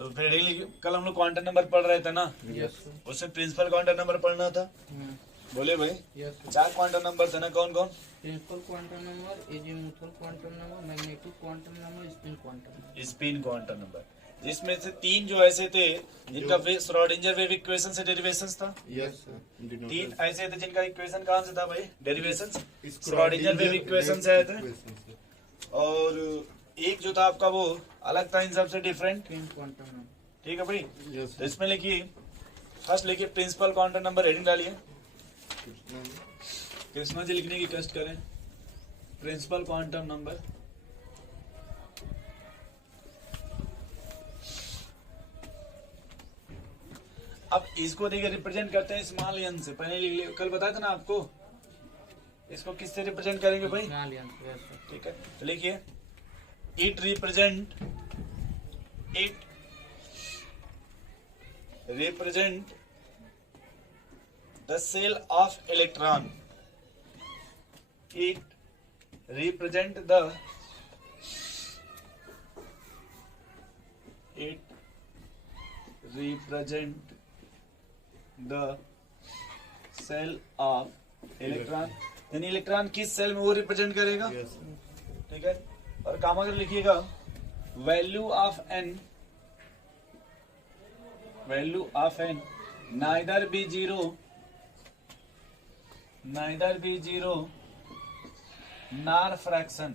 तो फिर कल हम लोग क्वांटम नंबर पढ़ रहे थे ना, यस उसमें प्रिंसिपल क्वांटम नंबर पढ़ना था। बोले भाई यस 4 क्वांटम नंबर थे ना, कौन कौन? Principal quantum number, azimuthal quantum number, magnetic quantum number, spin quantum number. Spin quantum number, जिसमें से 3 जो ऐसे थे जिनका श्रोडिंगर वेव इक्वेशन से डेरिवेशंस था। यस 3 ऐसे थे जिनका इक्वेशन कहाँ से था भाई? डेरिवेशन श्रोडिंगर वेव इक्वेशन से आए थे। और एक जो था आपका वो अलग था इन सबसे डिफरेंट। Spin quantum number. ठीक है भाई, यस तो इसमें लिखिए, फर्स्ट लिखिए प्रिंसिपल क्वांटम नंबर, हेडिंग डालिए। कृष्णा जी लिखने की कष्ट करें। प्रिंसिपल क्वांटम नंबर, अब इसको देखिए रिप्रेजेंट करते हैं स्मॉल एन से। पहले लिख लिया, कल बताया था ना आपको, इसको किससे रिप्रेजेंट करेंगे भाई? Small n, yes sir. ठीक है, तो लिखिए it represent the shell of electron. It represent the shell of electron. यानी इलेक्ट्रॉन किस सेल में वो रिप्रेजेंट करेगा। यस ठीक है, और काम अगर लिखिएगा value of n neither be zero nor fraction.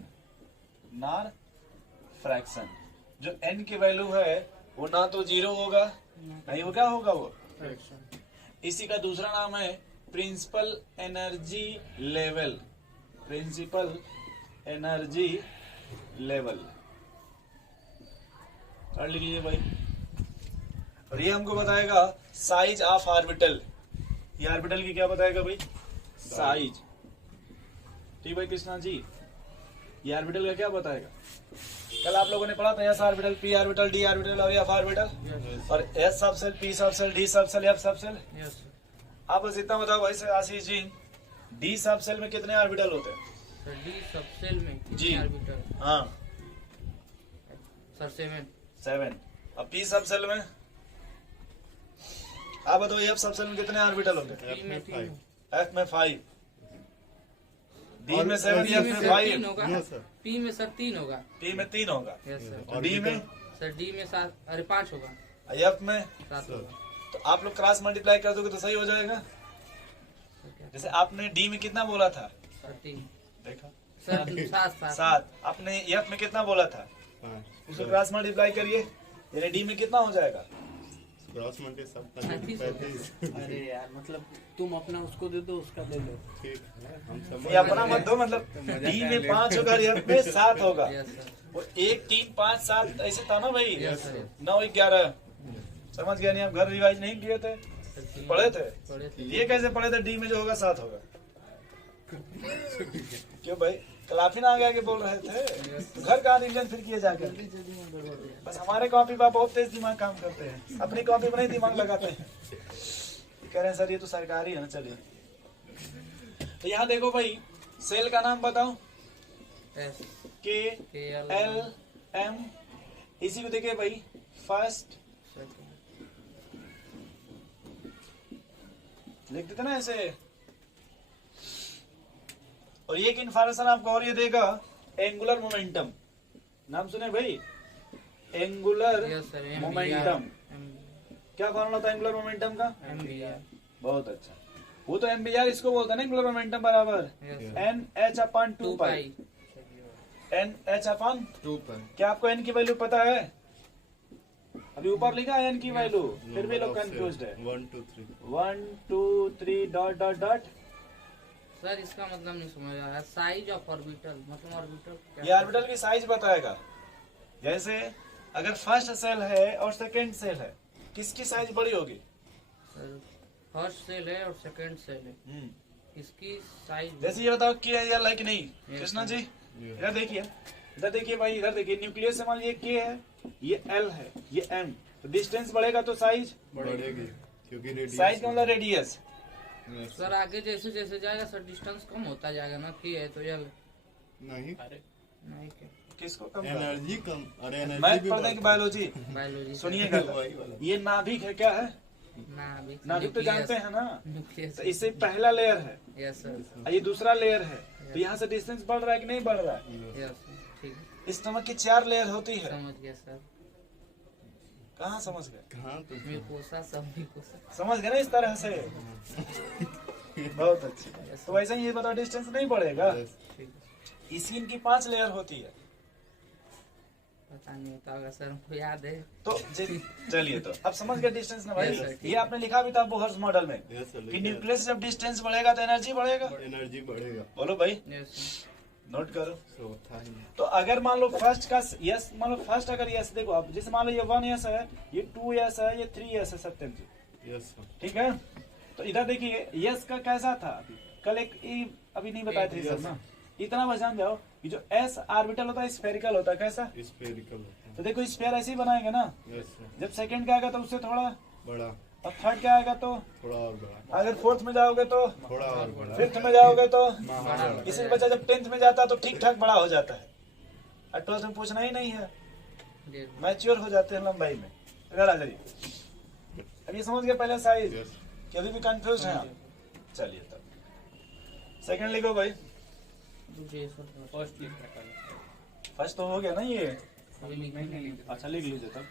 जो एन की वैल्यू है वो ना तो जीरो होगा, नहीं वो क्या होगा, वो फ्रैक्शन। इसी का दूसरा नाम है प्रिंसिपल एनर्जी लेवल। कर लीजिए भाई। और ये हमको बताएगा साइज ऑफ ऑर्बिटल। ये ऑर्बिटल की क्या बताएगा भाई? साइज। ठीक भाई कृष्णा जी, ये ऑर्बिटल का क्या बताएगा? कल आप लोगों ने पढ़ा था S orbital, P orbital, D orbital और एफ ऑर्बिटल। यस और एस सब सेल, पी सब सेल, डी सब सेल, एफ सब सेल। Yes sir. आप बस इतना बताओ भाई से आशीष जी, डी सब सेल में कितने ऑर्बिटल होते हैं? सर डी सबसेल में जी। कितने ऑर्बिटल? हाँ सर 7। 7। और पी सब सेल में आप बताओ, एफ सब सेल में कितने ऑर्बिटल होंगे? पी में 3, एफ में 5, डी में 7, और एफ में में सर 5, 3 होगा, नो सर पी में सर 3 होगा। टी में 3 होगा, यस सर। और डी में, सर डी में 7, अरे 5 होगा, एफ में। 7 सर। होगा। तो आप लोग क्रॉस मल्टीप्लाई कर दोगे तो सही हो जाएगा। सर क्या? जैसे आपने डी में कितना बोला था, सर 3, देखा सर 7। 7। आपने एफ में कितना बोला था, उसको क्रॉस मल्टीप्लाई करिए, यानी डी में कितना हो जाएगा? क्रॉस मल्टी सब 35 35। अरे यार मतलब तुम अपना उसको दे दो, उसका दे दो। ठीक है, हम समझ ये अपना मत दो, मतलब डी में 5 होगा, एफ में 7 होगा। Yes sir. वो 1 3 5 7 ऐसे था ना भाई, यस सर। 9 11। समझ गया नहीं? आप घर रिवाइज नहीं किए थे, पढ़े थे? पढ़े थे। ये कैसे पढ़े थे? डी में जो होगा 7 होगा। क्यों भाई, कल आप ही ना आगे आगे बोल रहे थे, तो घर का रिवीजन फिर किए जाकर। बस हमारे कॉपी पर बहुत तेज दिमाग काम करते हैं, अपनी कॉपी पर नहीं दिमाग लगाते हैं। कह रहे हैं सर ये तो सरकारी है ना। चलिए, तो यहाँ देखो भाई, सेल का नाम बताओ, एस के के एल एम। इसी को देखिए भाई, फर्स्ट लिख देते ना ऐसे। और ये एक इन्फॉर्मेशन आपको और ये देगा, एंगुलर मोमेंटम। नाम सुने भाई, एंगुलर यस सर। मोमेंटम। क्या फॉर्मूला था एंगुलर मोमेंटम का? एमबीआर। बहुत अच्छा, वो तो एमबीआर इसको बोलता है ना, एंगुलर मोमेंटम बराबर यस एन एच अपॉन 2 पाई। एन एच अपॉन 2 पर क्या आपको एन की वैल्यू पता है? अभी ऊपर लिखा है एन की वैल्यू, फिर भी लोग कंफ्यूज है। 1 2 3 1 2 3 डॉट डॉट डॉट। सर इसका मतलब नहीं समझ आ रहा। साइज ऑफ ऑर्बिटल मतलब ऑर्बिटल ये ऑर्बिटल की साइज बताएगा। जैसे अगर फर्स्ट सेल है और सेकंड सेल है, किसकी साइज बड़ी होगी? सर फर्स्ट सेल है और सेकंड सेल है, इसकी साइज जैसे ये बताओ कि है या लाइक नहीं? Yes, Krishna ji Yes. इधर देखिए, इधर देखिए भाई, इधर देखिए। न्यूक्लियस से मान लीजिए के है, ये एल है, ये एम। तो डिस्टेंस बढ़ेगा तो साइज बढ़ेगी, क्योंकि रेडियस साइज का मतलब रेडियस। सर आगे जैसे जैसे जाएगा सर डिस्टेंस कम होता जाएगा ना। की है तो ये नहीं नहीं क्या किसको कम कर रहा है? एनर्जी कम और एनर्जी मैथ भी पढ़ते हैं कि बायोलॉजी? बायोलॉजी सुनिएगा, वही वाला। ये नाभिक है, क्या है? नाभिक नाभिक तो जानते हैं ना, न्यूक्लियस तो इससे पहला लेयर है यस सर और ये दूसरा लेयर है, तो यहाँ से डिस्टेंस बढ़ रहा है कि नहीं बढ़ रहा है? यस ठीक है स्टमक की 4 लेयर होती है। समझ गया सर कहाँ समझ गए? कहाँ तो म्यूकोसा सब म्यूकोसा समझ गए ना इस तरह से? बहुत अच्छी। तो वैसे ही ये बताओ, डिस्टेंस नहीं बढ़ेगा। ठीक है इसी इनकी 5 लेयर होती है। पता नहीं होता होगा सर हमको याद है तो चलिए, तो अब समझ गए डिस्टेंस ना भाई? Yes, sir, ठीक ये आपने लिखा भी था बोहर्स मॉडल में यस सर, कि न्यूक्लियस जब डिस्टेंस बढ़ेगा तो एनर्जी बढ़ेगा। एनर्जी बढ़ेगा। बोलो भाई, यस नोट करो। सो था ही। तो अगर मान लो फर्स्ट का यस, मान लो फर्स्ट अगर यस, देखो आप जैसे मान लो ये 1 यस है, ये 2 यस है, ये 3 यस है सत्यम जी, यस सर। ठीक है? तो इधर देखिए यस का कैसा था, कल एक अभी नहीं बताए थे सर ना, इतना बस जान जाओ कि जो एस ऑर्बिटल होता है स्फेरिकल होता है, कैसा? स्फेरिकल होता तो देखो स्फेयर ऐसे ही बनाएंगे ना, है। Yes sir. जब सेकंड का आएगा तो उससे थोड़ा, बड़ा, और थर्ड का आएगा तो, थोड़ा और बड़ा, अगर फोर्थ में जाओगे तो, थोड़ा और बड़ा, फिफ्थ में जाओगे तो, बड़ा। इसी बच्चा जब 10th में जाता है तो ठीक ठाक बड़ा हो जाता है, और 12th में पूछना ही नहीं है, मैच्योर हो जाते हैं लंबाई में। इधर आ जाइए, अब ये समझ गए पहले साइज, यस कि अभी भी कंफ्यूज हैं आप? चलिए तब सेकंड लिखो भाई। फर्स्ट तो हो गया ना ये, अच्छा लिख लीजिए तब।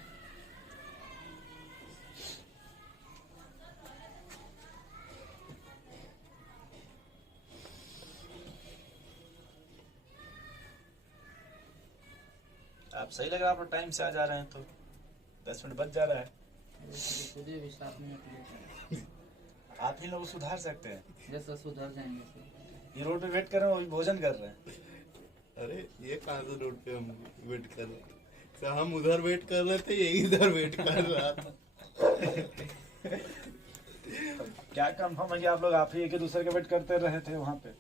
आप सही लग रहा है, आप टाइम से आ जा रहे हैं तो 10 मिनट बच जा रहा है। मुझे भी 7 मिनट आप ही लोग सुधार सकते हैं। जैसा सुधर जाएंगे सर। ये रोड पे वेट कर रहे हैं, वही भोजन कर रहे हैं। अरे ये कहाँ से रोड पे हम वेट कर रहे थे? सर हम उधर वेट कर रहे थे, यही इधर वेट कर रहा था। क्या कंफर्म है कि आप लोग ही एक दूसरे के वेट करते रहे थे वहाँ पे?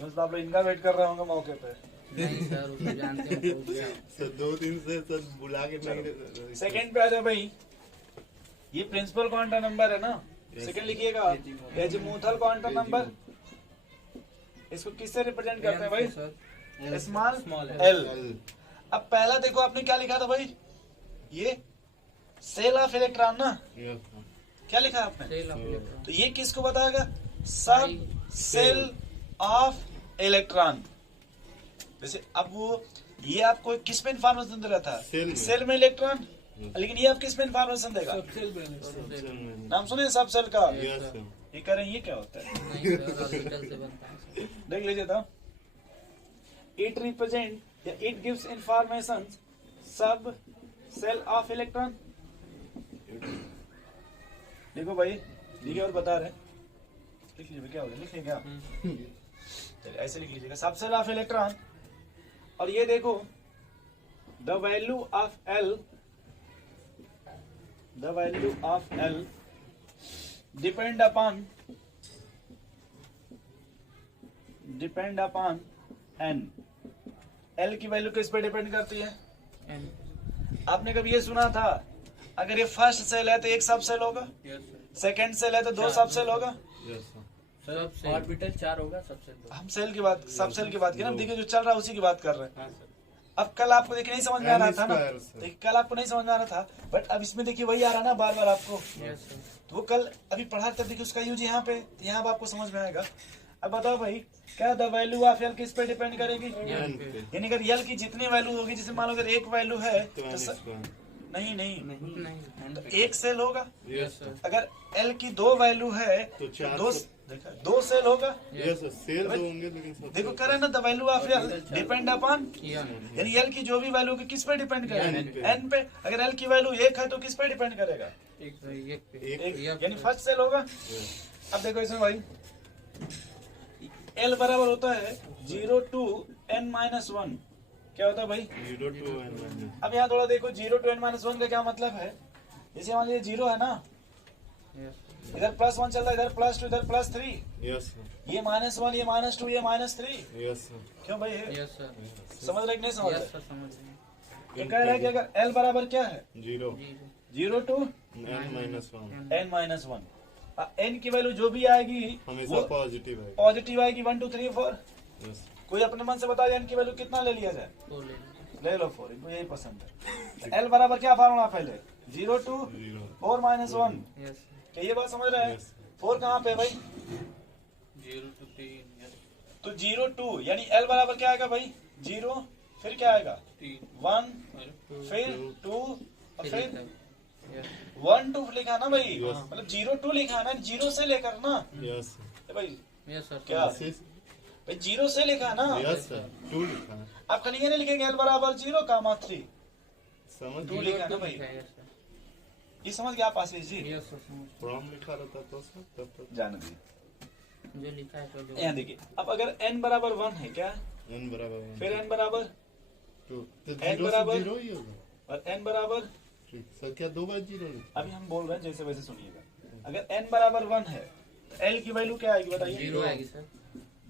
बस आप लोग इनका वेट कर रहे होंगे मौके पे। नहीं सर उसको जानते हैं तो क्या। सर 2 दिन से सर बुला के नहीं। सेकंड पे आ जाओ भाई, ये प्रिंसिपल क्वांटम नंबर है ना, सेकंड लिखिएगा एजीमुथल क्वांटम नंबर। इसको किससे रिप्रेजेंट करते हैं भाई? Sir small L. अब पहला देखो आपने क्या लिखा था भाई, ये सेल ऑफ इलेक्ट्रॉन ना, क्या लिखा आपने? सेल ऑफ इलेक्ट्रॉन तो ये किसको बताएगा? सब सेल ऑफ इलेक्ट्रॉन। जैसे अब वो ये आपको किस में इन्फॉर्मेशन दे रहा था? सेल में इलेक्ट्रॉन, लेकिन ये आप किस में इन्फॉर्मेशन देगा? नाम सुने सब सेल का? ये कह रहे हैं ये क्या होता है? नहीं सर ऑर्बिटल से बनता है। देख लीजिए तो, इट रिप्रेजेंट या इट गिव्स इंफॉर्मेशन सब सेल ऑफ इलेक्ट्रॉन। देखो भाई, लिखिए और बता रहे हैं, लिख लीजिए क्या हो गया, लिखिए क्या? चलिए ऐसे लिख लीजिएगा, सब सेल ऑफ इलेक्ट्रॉन। और ये देखो the value of l, the value of l depend upon n. L की वैल्यू किस पे डिपेंड करती है? आपने कभी ये सुना था अगर ये फर्स्ट सेल है तो एक सब सेल होगा, सेकंड सेल है तो 2 सब सेल होगा? सबसे ऑर्बिटल 4 होगा सबसे दो। हम सेल की बात, सब सेल की बात की ना, देखिए जो चल रहा है उसी की बात कर रहे हैं। अब कल आपको देखिए नहीं समझ में आ रहा था ना, देखिए कल आपको नहीं समझ में आ रहा था, बट अब इसमें देखिए वही आ रहा ना बार बार आपको। तो वो कल अभी पढ़ा तब देखिए उसका यूज यहाँ पे, यहाँ पे आपको समझ में आएगा। अब बताओ भाई, क्या द वैल्यू ऑफ एल किस पे डिपेंड करेगी? यानी अगर एल की जितनी वैल्यू होगी, जैसे मान लो अगर एक वैल्यू है तो नहीं नहीं तो एक सेल होगा। यस अगर एल की 2 वैल्यू है तो तो 2 सेल होगा। सेल होंगे, लेकिन देखो कह रहे हैं ना the value of l depend upon, यानी एल की जो भी वैल्यू होगी किस पे डिपेंड करेगा? एन पे। अगर एल की वैल्यू 1 है तो किस पे डिपेंड करेगा? एक यानी फर्स्ट सेल होगा। अब देखो इसमें भाई एल बराबर होता है 0 to n-1। क्या होता है भाई? 0 to n-1। अब यहाँ थोड़ा देखो 0 to n-1 का क्या मतलब है? जैसे मान लीजिए 0 है ना, इधर +1 चल रहा है, इधर +2, इधर +3, यस ये -1, ये -2, ये -3। यस क्यों भाई? यस सर समझ रहे कि नहीं समझ यस रहे? सर समझ रहे ये कह रहा है कि अगर एल बराबर क्या है? 0 0 to n-1 n-1। एन की वैल्यू जो भी आएगी हमेशा वो पॉजिटिव है। पॉजिटिव आएगी, 1 2 3 4। यस कोई अपने मन से बता एन की वैल्यू कितना ले लिया जाए? 4 ले लो। ले लो 4, इनको यही पसंद है। एल बराबर क्या फार्मूला पहले? 0 to 4 minus 1। यस क्या ये बात समझ रहे हैं? Yes. 4 कहाँ पे भाई? 0 to 3 यस तो 0 2 यानी एल बराबर क्या आएगा भाई? 0 फिर क्या आएगा? 3 1 2 फिर 2 और फिर यस 1 2 लिखा ना भाई, Yes. मतलब 0 2 लिखा ना, 0 से लेकर ना यस ए भाई, यस सर क्या भाई 0 से लिखा ना। यस सर 2 लिखा है आप खाली ये नहीं लिखेंगे एल बराबर 0 कामा 3, समझ 2 लिखा ना भाई। यस सर ये समझ गया आप आशीष जी? यस सर समझ फ्रॉम लिखा रहता तो सर तब तक जाने दीजिए। जो लिखा है तो जो यहाँ देखिए, अब अगर n बराबर 1 है क्या, n बराबर 1 फिर n बराबर 2 तो n 0 बराबर- से 0 ही होगा। और n बराबर, ठीक सर क्या 2 बार 0 लिखा? अभी हम बोल रहे हैं जैसे वैसे सुनिएगा। अगर n बराबर 1 है तो l की वैल्यू क्या आएगी बताइए? 0 आएगी सर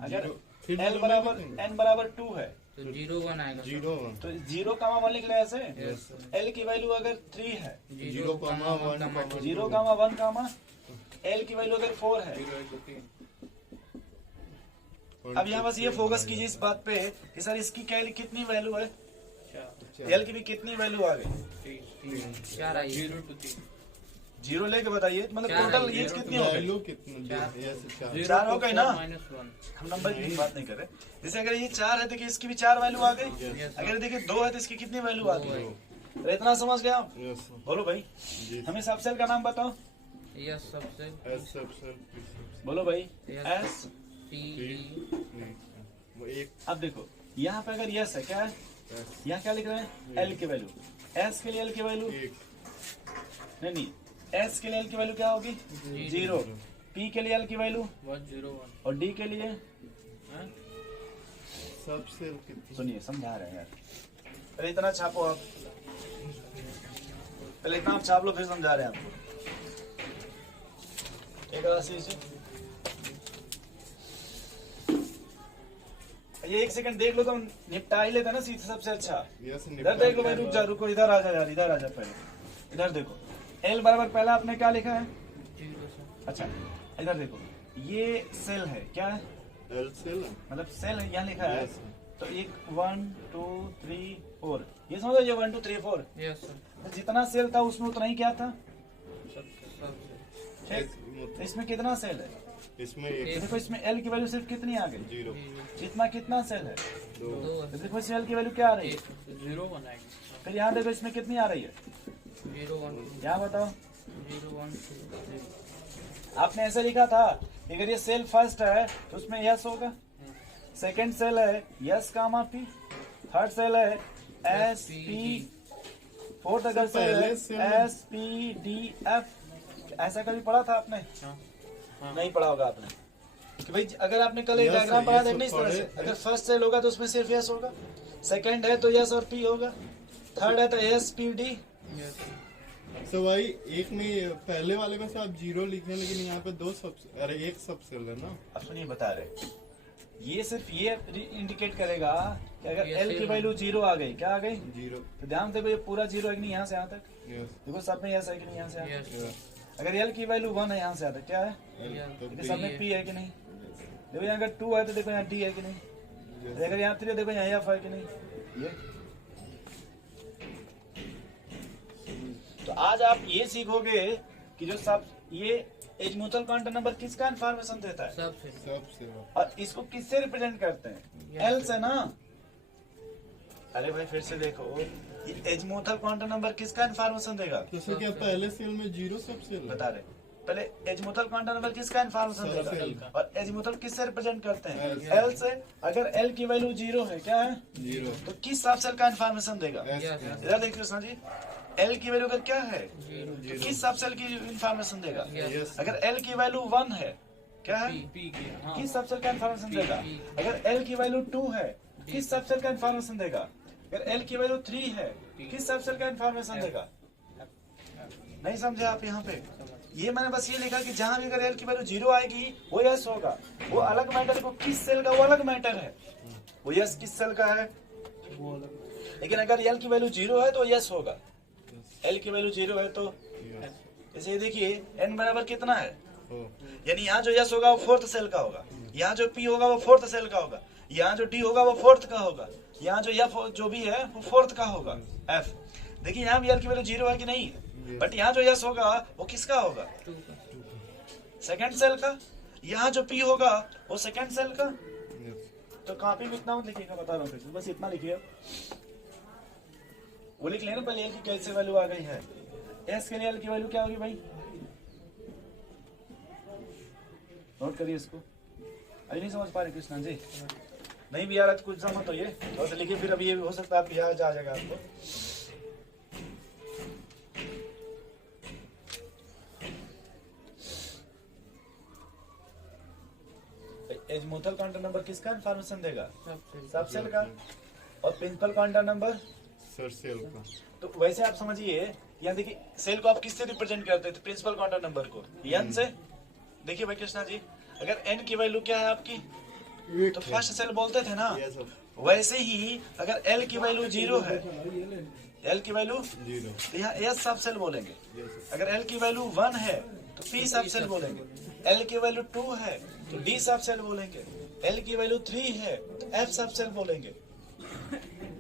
अगर Zero. फिर l zero बराबर नहीं लिखेंगे। n बराबर 2 है तो 0 1 आएगा सर 0 1 तो 0 कामा 1 लिख ले ऐसे। यस सर l की वैल्यू अगर 3 है, 0, 1 0 कामा 1 कामा l की वैल्यू अगर 4 है। अब यहाँ बस ये फोकस कीजिए इस बात पे कि सर इसकी क्या कितनी वैल्यू है, l की भी कितनी वैल्यू आ गई? 4 आई 0 to 3 जीरो लेके बताइए, मतलब चार टोटल है, ये zero कितनी हो गई? वैल्यू कितना यस 4 चार हो गई ना? -1 हम नंबर की बात नहीं कर रहे। जैसे अगर ये 4 है देखिए इसकी भी 4 वैल्यू आ गई। यस अगर देखिए 2 है तो इसकी कितनी वैल्यू आ गई? दो तो इतना समझ गए आप? यस सर बोलो भाई, जी हमें सबसेल का नाम बताओ। यस सबसे एस सब सर बोलो भाई, Yes. एस। P D वो एक अब देखो यहाँ पे अगर यस है क्या है, एस यहाँ क्या लिख रहे हैं? एल की वैल्यू। एस के लिए एल की वैल्यू एक नहीं, एस के लिए एल की वैल्यू क्या होगी? 0। पी के लिए एल की वैल्यू 101 और डी के लिए, सब सेल कितनी सुनिए समझा रहे हैं यार, पहले इतना छापो आप, पहले इतना आप छाप लो फिर समझा रहे हैं आपको। एक आशीष जी, ये 1 सेकंड देख लो तो निपटा ही लेता ना सीधे, सबसे अच्छा। यस इधर देख लो भाई, रुक जा, रुको, इधर आ जा यार, इधर आ जा पहले। इधर देखो एल बराबर पहला आपने क्या लिखा है? 0 सर अच्छा इधर देखो, ये सेल है क्या है, एल सेल मतलब सेल है यहाँ लिखा है। यस तो एक 1 2 3 4, ये समझो ये 1 2 3 4, यस सर जितना सेल था उसमें उतना ही क्या था? सब ठीक? तो इसमें कितना सेल है? इसमें एक देखो इसमें एल की वैल्यू सिर्फ कितनी आ गई? 0 इतना कितना सेल है? 2 2 तो देखो इसमें एल की वैल्यू क्या आ रही है? 0 1 आएगी फिर यहाँ देखो इसमें कितनी आ रही है? 0 1 यहाँ बताओ। 0 1 2 आपने ऐसे लिखा था कि अगर ये सेल फर्स्ट है तो उसमें यस होगा, सेकंड सेल है यस कामा पी, थर्ड सेल है एस पी, फोर्थ अगर सेल पहले सेल है में- एस पी डी एफ। ऐसा कभी पढ़ा था आपने? हाँ नहीं पढ़ा होगा आपने, कि भाई अगर आपने कल एक Yes, डायग्राम sir, पढ़ा ये देखना इस सब तरह से, पढ़े, अगर yes. फर्स्ट सेल होगा तो उसमें सिर्फ यस होगा, सेकंड है तो यस और पी होगा, थर्ड है तो एस पी डी। यस तो भाई एक में पहले वाले में से आप 0 लिखे हैं, लेकिन यहाँ पे 2 सब अरे एक सब सेल है ना। अब सुनिए बता रहे, ये सिर्फ ये इंडिकेट करेगा कि अगर Yes, एल की sir. वैल्यू 0 आ गई, क्या आ गई? 0 तो ध्यान देखो ये पूरा 0 है कि नहीं यहाँ से यहाँ तक, यस देखो सब में यस है कि नहीं यहाँ से यहाँ तक? यस अगर एल की वैल्यू 1 है यहाँ से यहाँ तक, क्या है? तो देखो सब में पी है कि नहीं? देखो यहाँ अगर 2 है तो देखो यहाँ डी है कि नहीं? तो अगर यहाँ 3 है देखो यहाँ एफ है कि नहीं? ये तो आज आप ये सीखोगे कि जो सब ये एजमुथल क्वांटम नंबर किसका इन्फॉर्मेशन देता है सबसे सब सेल और इसको किससे रिप्रेजेंट करते हैं? एल से ना। अरे भाई फिर से देखो, ये एजमुथल क्वांटम नंबर किसका इन्फॉर्मेशन देगा? तो सर क्या पहले सेल में 0 सब सेल है? बता रहे, पहले एजमुथल क्वांटम नंबर किसका इन्फॉर्मेशन सब सेल देगा? और एजमुथल किससे रिप्रेजेंट करते हैं? L से। एल से। अगर एल की वैल्यू 0 है, क्या है? 0 तो किस सब सेल का इन्फॉर्मेशन देगा? S Yes. इधर देखिए कृष्णा जी, एल की वैल्यू अगर क्या है 0 तो किस सब सेल की इन्फॉर्मेशन देगा? यस अगर एल की वैल्यू 1 है, क्या है? P की हाँ किस सब सेल का इन्फॉर्मेशन देगा? P. अगर एल की वैल्यू 2 है, किस सब सेल का इन्फॉर्मेशन देगा? अगर एल की वैल्यू 3 है, किस सब सेल का इन्फॉर्मेशन देगा? नहीं समझे आप यहाँ पे? ये मैंने बस ये लिखा कि जहां भी अगर एल की वैल्यू 0 आएगी वो यस होगा, वो अलग मैटर, को किस सेल का वो अलग मैटर है, वो यस किस सेल का है। लेकिन अगर एल की वैल्यू 0 है तो यस होगा, एल की वैल्यू 0 है तो। जैसे ये देखिए एन बराबर कितना है, हो यानी यहाँ जो यस होगा वो फोर्थ सेल का होगा, यहाँ जो पी होगा वो फोर्थ सेल का होगा, यहाँ जो डी होगा वो फोर्थ का होगा, यहाँ जो एफ जो भी है वो फोर्थ का होगा एफ। देखिए यहाँ भी एल की वैल्यू 0 है कि नहीं, बट यहाँ जो एस होगा वो किसका होगा, 2 का। सेकंड सेल का। यहाँ जो पी होगा वो सेकंड सेल का। Yes. तो कॉपी में इतना मत लिखिएगा, बता रहा हूँ फिर से, बस इतना लिखिए। वो लिख लेना पहले एल की कैसे वैल्यू आ गई है। एस के लिए एल की वैल्यू क्या होगी भाई, नोट करिए इसको। अभी नहीं समझ पा रहे कृष्णा जी, नहीं भी आ रहा तो कुछ समझ तो ये और लिखिए, फिर अभी ये हो सकता है आपको याद आ जाएगा आपको। एजमुथल क्वांटम नंबर किसका इन्फॉर्मेशन देगा, सब सेल का। और principal quantum number sir shell का। तो वैसे आप समझिए, यहाँ देखिए सेल को आप किससे रिप्रेजेंट करते थे, प्रिंसिपल क्वांटम नंबर को एन से। देखिए भाई कृष्णा जी, अगर एन की वैल्यू क्या है आपकी, तो फर्स्ट सेल बोलते थे ना, Yes, sir. वैसे ही अगर एल की वैल्यू 0 है, एल की वैल्यू 0. तो यहाँ एस सब सेल बोलेंगे। Yes, sir. अगर एल की वैल्यू 1 है तो पी सब सेल बोलेंगे, एल की वैल्यू 2 है तो डी सब सेल बोलेंगे, एल की वैल्यू 3 है तो एफ सब सेल बोलेंगे।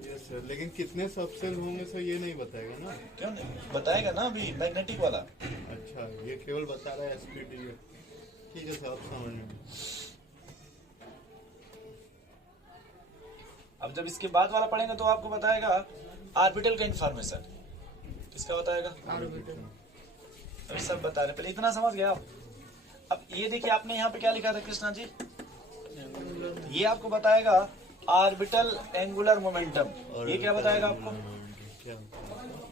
Yes, sir. लेकिन कितने सबसेल होंगे सर ये नहीं बताएगा ना। क्यों नहीं बताएगा ना अभी, मैग्नेटिक वाला। अच्छा, ये केवल बता रहा है एसपीडी। ठीक है साहब, समझ में। अब जब इसके बाद वाला पढ़ेंगे तो आपको बताएगा ऑर्बिटल का इंफॉर्मेशन। किसका बताएगा, ऑर्बिटल। अभी सब बता रहे, पहले इतना समझ गया आप। अब ये देखिए आपने यहाँ पे क्या लिखा था कृष्णा जी, ये आपको बताएगा ऑर्बिटल एंगुलर मोमेंटम। ये क्या बताएगा आपको, क्या?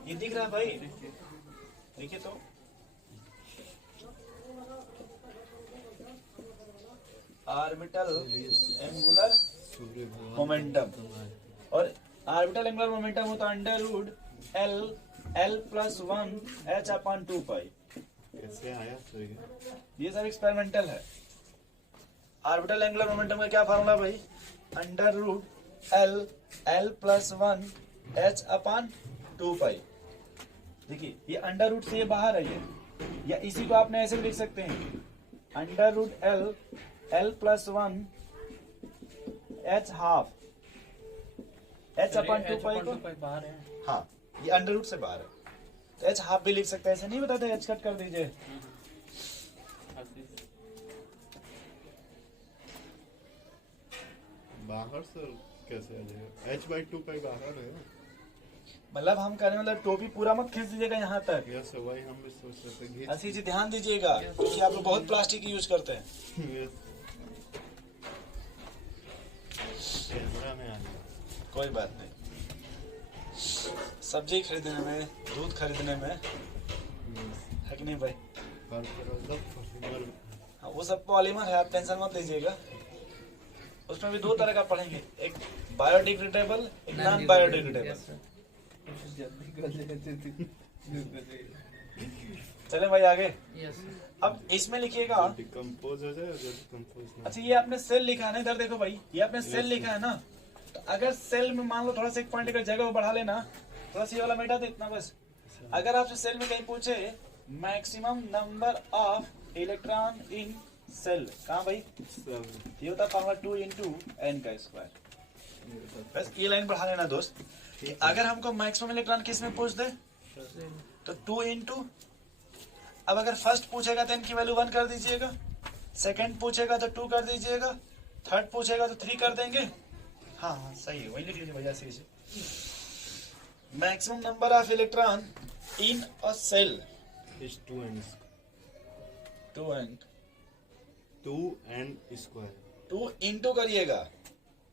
ये दिख रहा है भाई, देखिए तो ऑर्बिटल एंगुलर सूर्य भगवान मोमेंटम। और ऑर्बिटल एंगुलर मोमेंटम होता है under root l l plus 1 h upon 2 pi. कैसे आया सर ये? ये सब एक्सपेरिमेंटल है। ऑर्बिटल एंगुलर मोमेंटम का क्या फार्मूला भाई, under root l l plus 1 h upon 2 pi. देखिए ये अंडर रूट से ये बाहर है ये, या इसी को आपने ऐसे भी लिख सकते हैं, under root l l plus 1 h half h upon 2 pi को, बाहर है। हाँ ये अंडर रूट से बाहर है तो एच हाफ भी लिख सकते हैं, ऐसे नहीं बताते एच कट कर दीजिए। बाहर सर कैसे आ जाएगा? h/2 पाई बाहर है। मतलब हम कहने मतलब टोपी पूरा मत खींच दीजिएगा यहाँ तक। यस सर, वही हम भी सोच रहे थे। अच्छी चीज ध्यान दीजिएगा क्योंकि आप लोग बहुत प्लास्टिक यूज करते हैं। Yes. कैमरा में आ गया। कोई बात नहीं, सब्जी खरीदने में, दूध खरीदने में, है कि नहीं भाई। हाँ वो सब पॉलीमर है, आप टेंशन मत लीजिएगा। उसमें भी 2 तरह का पढ़ेंगे, एक बायोडिग्रेडेबल, एक नॉन बायोडिग्रेडेबल। चले भाई आगे। यस। अब इसमें लिखिएगा, डिकम्पोज हो जाए, डिकम्पोज ना। अच्छा ये आपने सेल लिखा है ना, इधर देखो भाई, ये आपने सेल लिखा है ना, तो अगर सेल में मान लो थोड़ा सा एक पॉइंट का जगह बढ़ा लेना, थोड़ा सा ये वाला मिटा दे इतना बस। अगर आपसे सेल में कहीं पूछे maximum number of electron in shell, कहाँ भाई, ये होता है फॉर्मूला 2 into n का स्क्वायर। बस ये लाइन बढ़ा लेना दोस्त। अगर हमको मैक्सिमम इलेक्ट्रॉन किस में पूछ दे तो 2 into, अब अगर फर्स्ट पूछेगा तो n की वैल्यू 1 कर दीजिएगा, सेकंड पूछेगा तो 2 कर दीजिएगा, थर्ड पूछेगा तो 3 कर देंगे। हाँ हाँ सही है, वही लिख लीजिए भैया सही से। Maximum number of electron in a shell is 2n 2n²। 2 into करिएगा,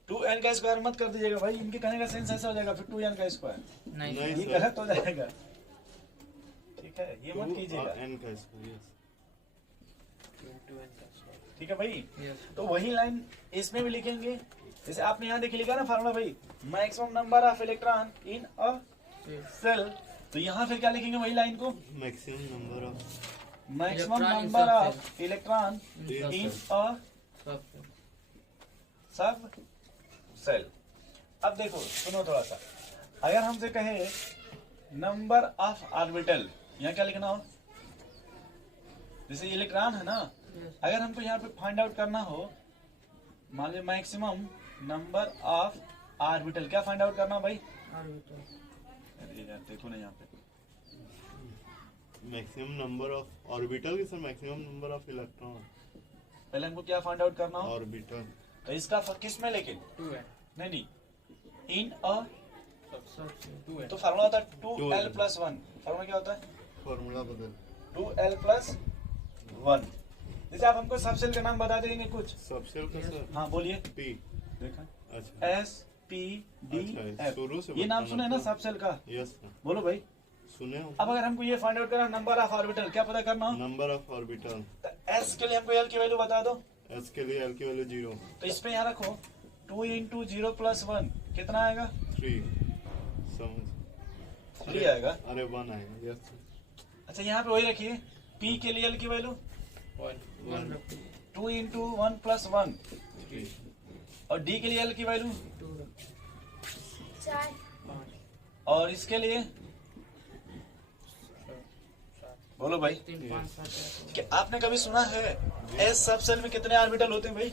2n का स्क्वायर मत कर दीजिएगा भाई, इनके कहने का सेंस ऐसा हो जाएगा फिर 2n का स्क्वायर, नहीं नहीं। ये गलत हो जाएगा। ठीक है, ये मत 2 कीजिएगा। n का स्क्वायर। ठीक है भाई, यस। तो वही लाइन इसमें भी लिखेंगे, जैसे आपने यहाँ देख लिखा ना फार्मूला भाई, maximum number of electron in a shell, तो यहाँ फिर क्या लिखेंगे वही लाइन को, maximum number of maximum Electron in number sub of electron In in cell. A subshell. अब देखो सुनो थोड़ा सा, अगर हमसे कहे नंबर ऑफ ऑर्बिटल, यहाँ क्या लिखना हो, जैसे इलेक्ट्रॉन है ना, अगर हमको यहाँ पे फाइंड आउट करना हो, मान लीजिए मैक्सिमम नंबर ऑफ ऑर्बिटल क्या फाइंड आउट करना भाई? ऑर्बिटल अरे यार देखो ना यहाँ पे मैक्सिमम नंबर ऑफ ऑर्बिटल के sir maximum number of electron पहले हमको क्या फाइंड आउट करना हो? ऑर्बिटल तो इसका किस में लेकिन 2 है नहीं इन अ सबसे 2 है तो फार्मूला होता है 2l 2L प्लस 1। फार्मूला क्या होता है? फॉर्मूला बदल 2l प्लस 1। जैसे आप हमको सबसेल का नाम बता देंगे कुछ। सबसेल का सर हाँ बोलिए। पी देखा अच्छा S P D अच्छा, F शुरू से ये नाम बताना सुने ना था। सबसेल का? यस सर बोलो भाई। सुने हो अब अगर हमको ये फाइंड आउट करना नंबर ऑफ ऑर्बिटल क्या पता करना हो? नंबर ऑफ ऑर्बिटल तो S के लिए हमको L की वैल्यू बता दो। एस के लिए एल की वैल्यू 0 तो इसमें यहाँ रखो 2 इंटू 0 प्लस 1 कितना आएगा? 3 समझ 3 आएगा। अरे 1 आएगा यस सर अच्छा यहाँ पे वही रखिए P के लिए L की वैल्यू 1 रखो 2 इंटू 1 प्लस 1 3 और D के लिए L की वैल्यू 2 रखो 4 5 और इसके लिए 7 बोलो भाई। 3 5 7 क्या आपने कभी सुना है S सबसेल में कितने ऑर्बिटल होते हैं भाई?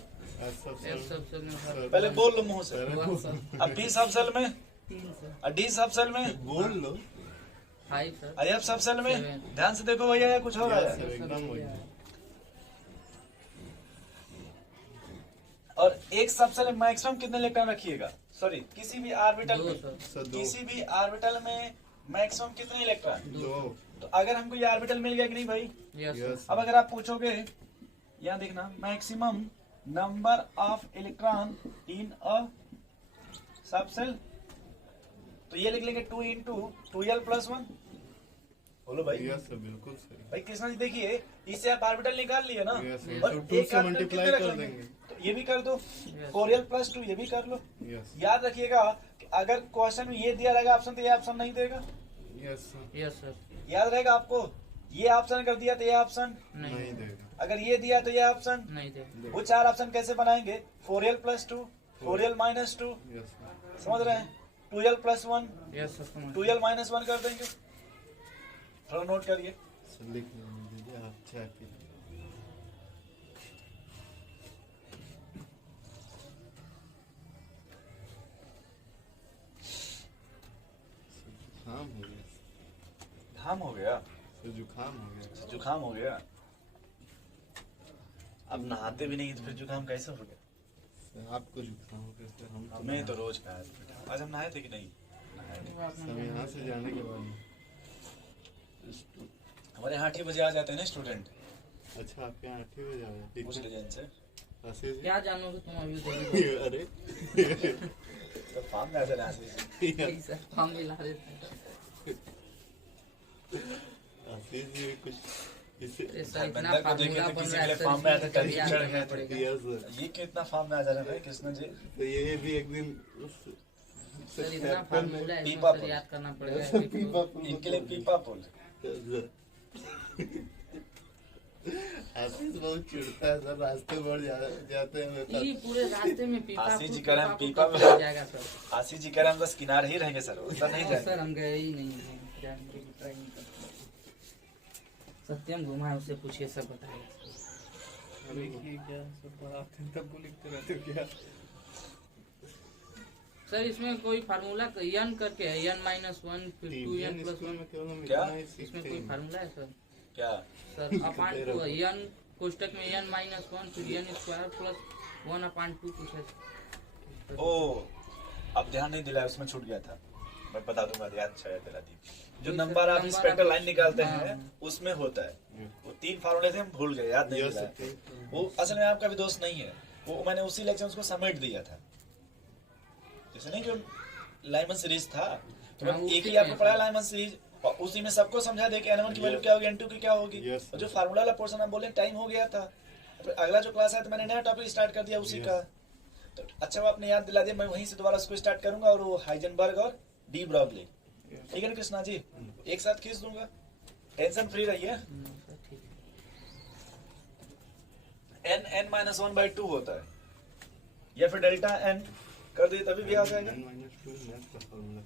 एस सबसेल एल सबसे में सर पहले बोल लो मुंह से। पहले 1 सर अब P सबसेल में 3 सर और D सबसेल में बोल लो 5 सर और F सबसेल में। Seven। ध्यान से देखो भैया कुछ हो रहा Yes, है। sir, एकदम वही और एक सबसेल में मैक्सिमम कितने इलेक्ट्रॉन रखिएगा? सॉरी किसी भी ऑर्बिटल 2 में सर सर 2 किसी भी ऑर्बिटल में मैक्सिमम कितने इलेक्ट्रॉन? 2 तो अगर हमको ये ऑर्बिटल मिल गया कि नहीं भाई? यस यस सर अब अगर आप पूछोगे यहाँ देखना maximum number of electron in a subshell तो ये लिख लेंगे 2 इंटू 2l प्लस 1। बोलो भाई। यस सर बिल्कुल सही भाई कृष्णा जी देखिए इससे आप ऑर्बिटल निकाल लिए ना यस सर और तो 2 एक से ऑर्बिटल मल्टीप्लाई कितने रख कर लेंगे? देंगे तो ये भी कर दो Yes. 4l प्लस 2 ये भी कर लो। यस याद रखिएगा कि अगर क्वेश्चन में ये दिया रहेगा ऑप्शन तो ये ऑप्शन नहीं देगा। यस सर यस सर याद रहेगा आपको ये ऑप्शन कर दिया तो ये ऑप्शन नहीं नहीं देगा अगर ये दिया तो ये ऑप्शन। नहीं दे वो 4 ऑप्शन कैसे बनाएंगे? 4l plus 2 4l minus 2 yes sir समझ रहे हैं? 2l प्लस 1 यस सर समझ 2l माइनस 1 कर देंगे। थोड़ा नोट करिए। सर लिख लीजिए आप चेक कीजिए जुकाम हो गया घाम हो गया सर जुकाम हो गया जुकाम हो गया। अब नहाते भी नहीं तो फिर जुकाम कैसे हो गया? सर आपको जुकाम हो गया सर हम हमें तो रोज का है। आज हम नहाए थे कि नहीं? नहाए थे। सर यहाँ से जाने के बाद हमारे यहाँ 8 बजे आ जाते हैं ना स्टूडेंट। अच्छा आपके यहाँ 8 बजे आ रहे पूछ लीजिए इनसे। आशीष जी क्या जानोगे तुम अभी तो अरे तो फॉर्म में आ जाना आशीष जी। सर हम मिला देते हैं आशीष जी कुछ इसे अरे सर इतना बंदर को देखे फार्मूला तो बन किसी रहा के लिए है फॉर्म में आते सर टंकी चढ़ गए थे। पड़ेगा यस सर ये कितना फॉर्म में आ जा रहा है भाई कृष्ण जी? तो ये भी एक दिन सर इतना फार्मूला है पीपा सर याद करना पड़ेगा पीपा पुल इनके लिए पीपा पुल। आशीष बहुत चिढ़ता है सर रास्ते बढ़ जाते हैं ये पूरे रास्ते में पीपा आशीष जी पुल, कह रहे हैं पीपा पीपा पुल में- जाएगा सर आशीष जी कह रहे हैं हम बस किनारे ही रहेंगे सर उधर नहीं नहीं, जाएंगे। सर हम गए ही नहीं हैं, जाने की ट्राई नहीं करते। सत्यम घुमा है उससे पूछिए सब बताएगा क्या सब पढ़ाते हैं तब को लिखते रहते हो क्या सर इसमें कोई फार्मूला n करके है n माइनस 1 फिर 2n प्लस 1 क्या? इसमें कोई फार्मूला है सर क्या? सर अपान टू n कोष्टक में n माइनस 1 फिर n स्क्वायर प्लस 1 अपान 2 कुछ है ओ अब ध्यान नहीं दिलाया उसमें छूट गया था। मैं बता दूंगा याद शायद दिला दी। जो जी, नंबर सर, आप नंबर स्पेक्ट्रल आप- लाइन निकालते हाँ। हैं उसमें होता है। वो 3 फार्मूले थे हम भूल गए याद नहीं यस दिलाया। सर वो असल में आपका भी दोस्त नहीं है। वो मैंने उसी लेक्चर उसको समेट दिया था। जैसे नहीं जो लाइमन सीरीज था तो हाँ, मैं उसी एक ही में आपको है पढ़ाया सर। लाइमन सीरीज और उसी में सबको समझा दे कि n1 की वैल्यू क्या होगी n2 की क्या होगी। Yes, और जो फार्मूला वाला पोर्शन हम बोले टाइम हो गया था। तो अगला जो क्लास है तो मैंने नया टॉपिक स्टार्ट कर दिया उसी Yes. का। तो अच्छा वो आपने याद दिला दिया मैं वहीं से दोबारा उसको स्टार्ट करूंगा और वो हाइजेनबर्ग और डी ब्रॉगली ठीक है ना कृष्णा जी एक साथ खींच दूंगा। टेंशन फ्री रहिए। सर ठीक n -1/2 होता है या फिर डेल्टा n कर दिए तभी भी आ जाएगा। -2 मैथ का फॉर्मूला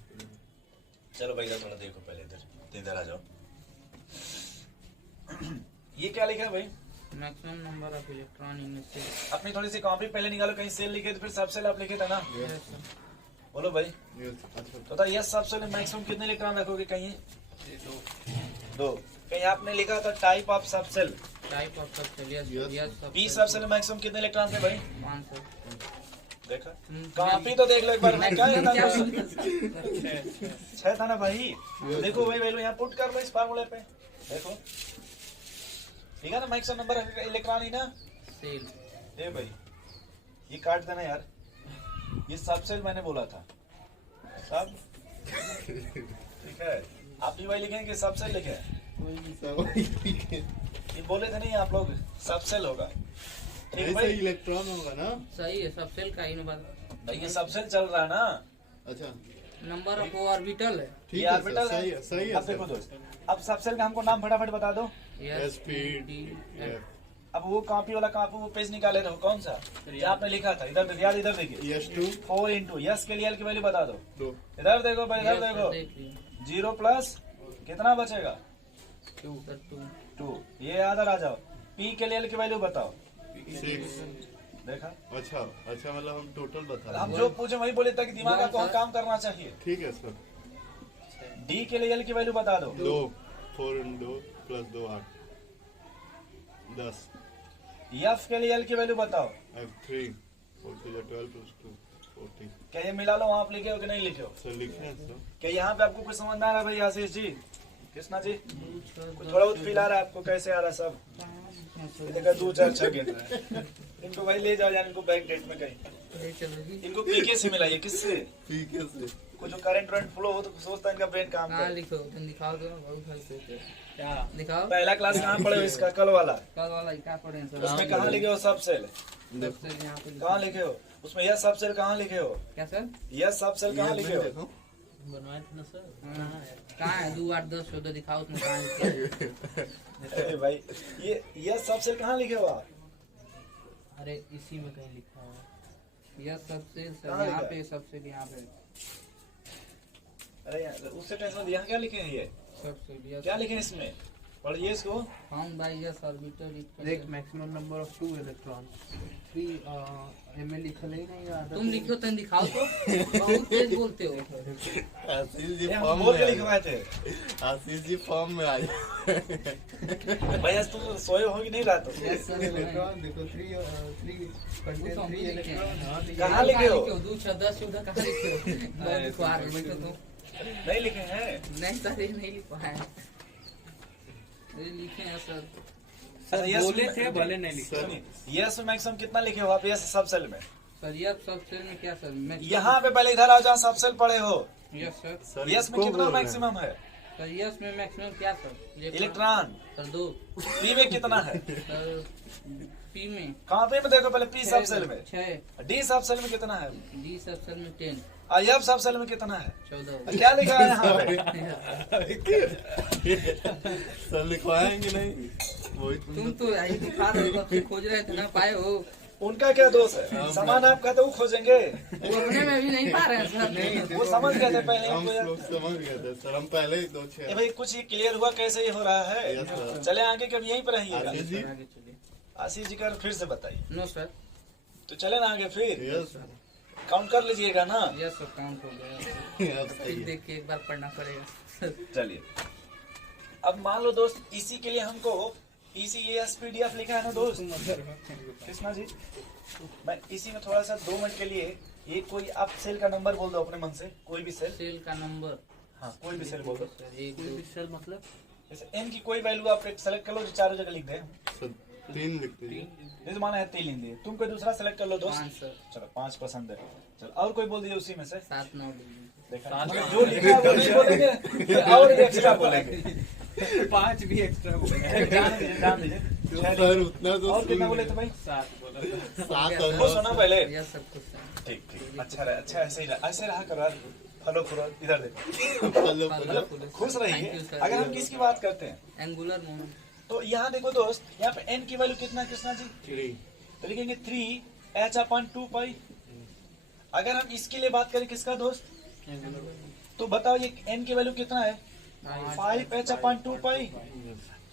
चलो भाई इधर थोड़ा देखो पहले इधर इधर आ जाओ। ये क्या लिखा है भाई? Maximum number of electron in shell. अपनी थोड़ी सी कॉपी पहले निकालो, कहीं सेल लिखे तो फिर सब सेल आप लिखे थे ना। Yes sir. बोलो भाई, अच्छा तो यस सब सेल में मैक्सिमम कितने इलेक्ट्रॉन रखोगे? कहीं ये दो। कहीं आपने लिखा था टाइप ऑफ सब सेल, टाइप ऑफ सब सेल। Yes. यस सब पी सब सेल में मैक्सिमम कितने इलेक्ट्रॉन थे भाई? 5 सर। देखा, कॉपी तो देख लो एक बार। मैं क्या मैक्सिमम क्या कहता हूँ? 6 था ना भाई। देखो वही वैल्यू यहाँ पुट कर लो इस फार्मूले पे, देखो ठीक है ना। मैक्सिमम नंबर ऑफ इलेक्ट्रॉन ही ना सेल। ए भाई, ये काट देना यार, ये सब सेल मैंने बोला था सब, ठीक है। आप भी वही लिखेंगे कि सब सेल लिखे? ये बोले थे नहीं आप लोग, सब सेल होगा, ठीक है ऐसे भाई। इलेक्ट्रॉन होगा ना। सही है, सब सेल का ही बात। भाई ये सब सेल चल रहा है ना, अच्छा नंबर ऑफ ऑर्बिटल है। ठीक ये है ऑर्बिटल सर, है। सही है अब देखो दोस्त, अब सब सेल का हमको नाम फटाफट बता दो। Yes SP, D F. अब वो कॉपी वाला कॉपी वो पेज निकाले रहो, कौन सा जहाँ आपने लिखा था? इधर याद, इधर देखिए, S2 4 इंटू यस के लिए एल की वैल्यू बता दो। 2 इधर देखो भाई, इधर देखो, देख लीजिए 0 प्लस कितना बचेगा? सर 2। 2। ये आधा आ जाओ। पी के लिए एल की वैल्यू बताओ। 6। देखा, अच्छा अच्छा, मतलब हम टोटल बता हम रहे जो पूछे वही बोले था कि दिमाग आपको सर। काम करना चाहिए। हैं। ठीक है सर। डी के लिए एल की वैल्यू बता दो। 2 4 2 प्लस 2 8 10। एफ के लिए एल की वैल्यू बताओ। F3 4 to the 12 plus 2 14। क्या ये मिला लो, वहाँ आप लिखे हो कि नहीं लिखे हो? सर लिखे हैं सर। क्या यहाँ पे आपको कुछ समझ में आ रहा है भाई? आशीष जी, कृष्णा जी, कुछ थोड़ा बहुत फील आ रहा है आपको? कैसे आ रहा है सब? देखा 2 4 6 गिन रहा है। इनको भाई ले जाओ यार, इनको बैक डेट में कहीं। चलो जी। इनको पीके से मिला, ये किससे? ठीक है सर। कुछ जो करंट वरेंट फ्लो हो तो सोचता है इनका ब्रेन काम कहाँ करे। लिखो तुम दिखाओ तो बहुत हल्के क्या दिखाओ। पहला क्लास कहाँ पढ़े हो इसका? कल वाला कल वाला क्या पढ़े हैं सर? उसमें कहाँ लिखे हो सब सेल? सबसे यहाँ पे कहाँ लिखे हो उसमें? यह सब सेल कहाँ लिखे हो? क्या सर? यह सब सेल कहाँ लिखे हो? देखो बनवाए थे ना सर? कहाँ है? 2 8 10 14 दिखाओ उसमें कहाँ है? अरे भाई, ये सब सेल कहाँ लिखे हो आप? अरे इसी में कहीं लिखा हुआ यह सबसे कहाँ सर यहाँ लिखा पे सबसे यहाँ पे अरे यार उससे टेंशन, यहाँ क्या लिखे हैं? ये सबसे यह क्या लिखे हैं इसमें? पढ़िए इसको। फाउंड बाय यस ऑर्बिटल देख मैक्सिमम नंबर ऑफ 2 इलेक्ट्रॉन 3 में लिखल ही नहीं आधा। तुम लिखो तो दिखाओ तो। बहुत तेज बोलते हो। आशीष जी ये हम फॉर्म बोल में के आ लिखवाए थे जाओ। आशीष जी फॉर्म में आ जाओ। भाई। आज तुम सोए हो कि नहीं रात को? यस सर इलेक्ट्रॉन देखो 3 कंटेन 3 इलेक्ट्रॉन। हाँ तो कहाँ लिखे हो? 2 6 10 14 कहाँ लिखे हो? मैं लिखवा रहा हूँ बैठो तुम। नहीं लिखे हैं। नहीं सर ये नहीं लिखवाया है। ये लिखे हैं सर। सर यस बोले में- थे भले नहीं लिखे। सर यस में मैक्सिमम कितना लिखे हो आप? यस सब सेल में सर यह सब सेल में क्या सर? यहाँ पे पहले इधर आओ जहाँ सब सेल पड़े हो। Yes sir. सर यस में इसको कितना बोल रहे हैं। मैक्सिमम है? सर यस में मैक्सिमम क्या सर? इलेक्ट्रॉन। सर 2। पी में कितना है? सर पी में कॉपी में देखो पहले, पी सब सेल में। 6। डी सब सेल में कितना है? डी सब सेल में 10 और एफ सब सेल में कितना है? 14। क्या लिखा है यहाँ पे? सर लिखवाएंगे नहीं? वही तुम तो यही दिखा रहे हो, कब से खोज रहे थे ना पाए हो। उनका क्या दोष है? सामान आपका तो वो खोजेंगे, वो अपने में भी नहीं पा रहे हैं सर। नहीं वो समझ गए थे पहले हम ही। लोग समझ गए थे सर। हम पहले ही 2 ए 6। भाई कुछ ये क्लियर हुआ कैसे ये हो रहा है? Yes, sir. चले आगे कभी यहीं पर रहिएगा। आशीष जी आगे चलिए। आशीष जी का फिर से बताइए। No sir. तो चले ना आगे फिर, यस काउंट कर लीजिएगा ना। यस सर काउंट हो गया। अब सही है। देख के एक बार पढ़ना पड़ेगा। चलिए, अब मान लो दोस्त इसी के लिए हमको ECASPDF लिखा है ना दोस्त कृष्णा जी। मैं इसी में थोड़ा सा 2 मिनट के लिए ये कोई आप सेल का नंबर बोल दो अपने मन से, कोई भी सेल। सेल का नंबर हाँ कोई भी सेल बोल दो। सर 1 कोई 2 भी सेल मतलब जैसे एन की कोई वैल्यू आप सेलेक्ट कर लो जो चारों जगह लिख दे। सर 3 लिखते हैं। जैसे माना है 3 लिख दिए, तुम कोई दूसरा सेलेक्ट कर लो दोस्त। 5 सर। चलो 5 पसंद है। चलो और कोई बोल दीजिए उसी में से। 7 9 डिग्री। देखा जो लिखा है वो नहीं बोलेंगे और एक्स्ट्रा बोलेंगे। 5 भी एक्स्ट्रा जान दीजिए। सर उतना तो और कितना बोले थे भाई? 7 बोला। 7 वो और सुना पहले। यस सब कुछ सर। ठीक ठीक, अच्छा रहा, अच्छा ऐसे रहा करो यार। फलो फुलो इधर देखो, फलो मतलब खुश रहिए। Thank you, sir. अगर हम किसकी बात करते हैं एंगुलर मोमेंट। तो यहाँ देखो दोस्त, यहाँ पे n की वैल्यू कितना है कृष्णा जी? 3 तो लिखेंगे 3h/2 पाई। अगर हम इसके लिए बात करें किसका दोस्त, तो बताओ ये n की वैल्यू कितना है? 5h/2 पाई।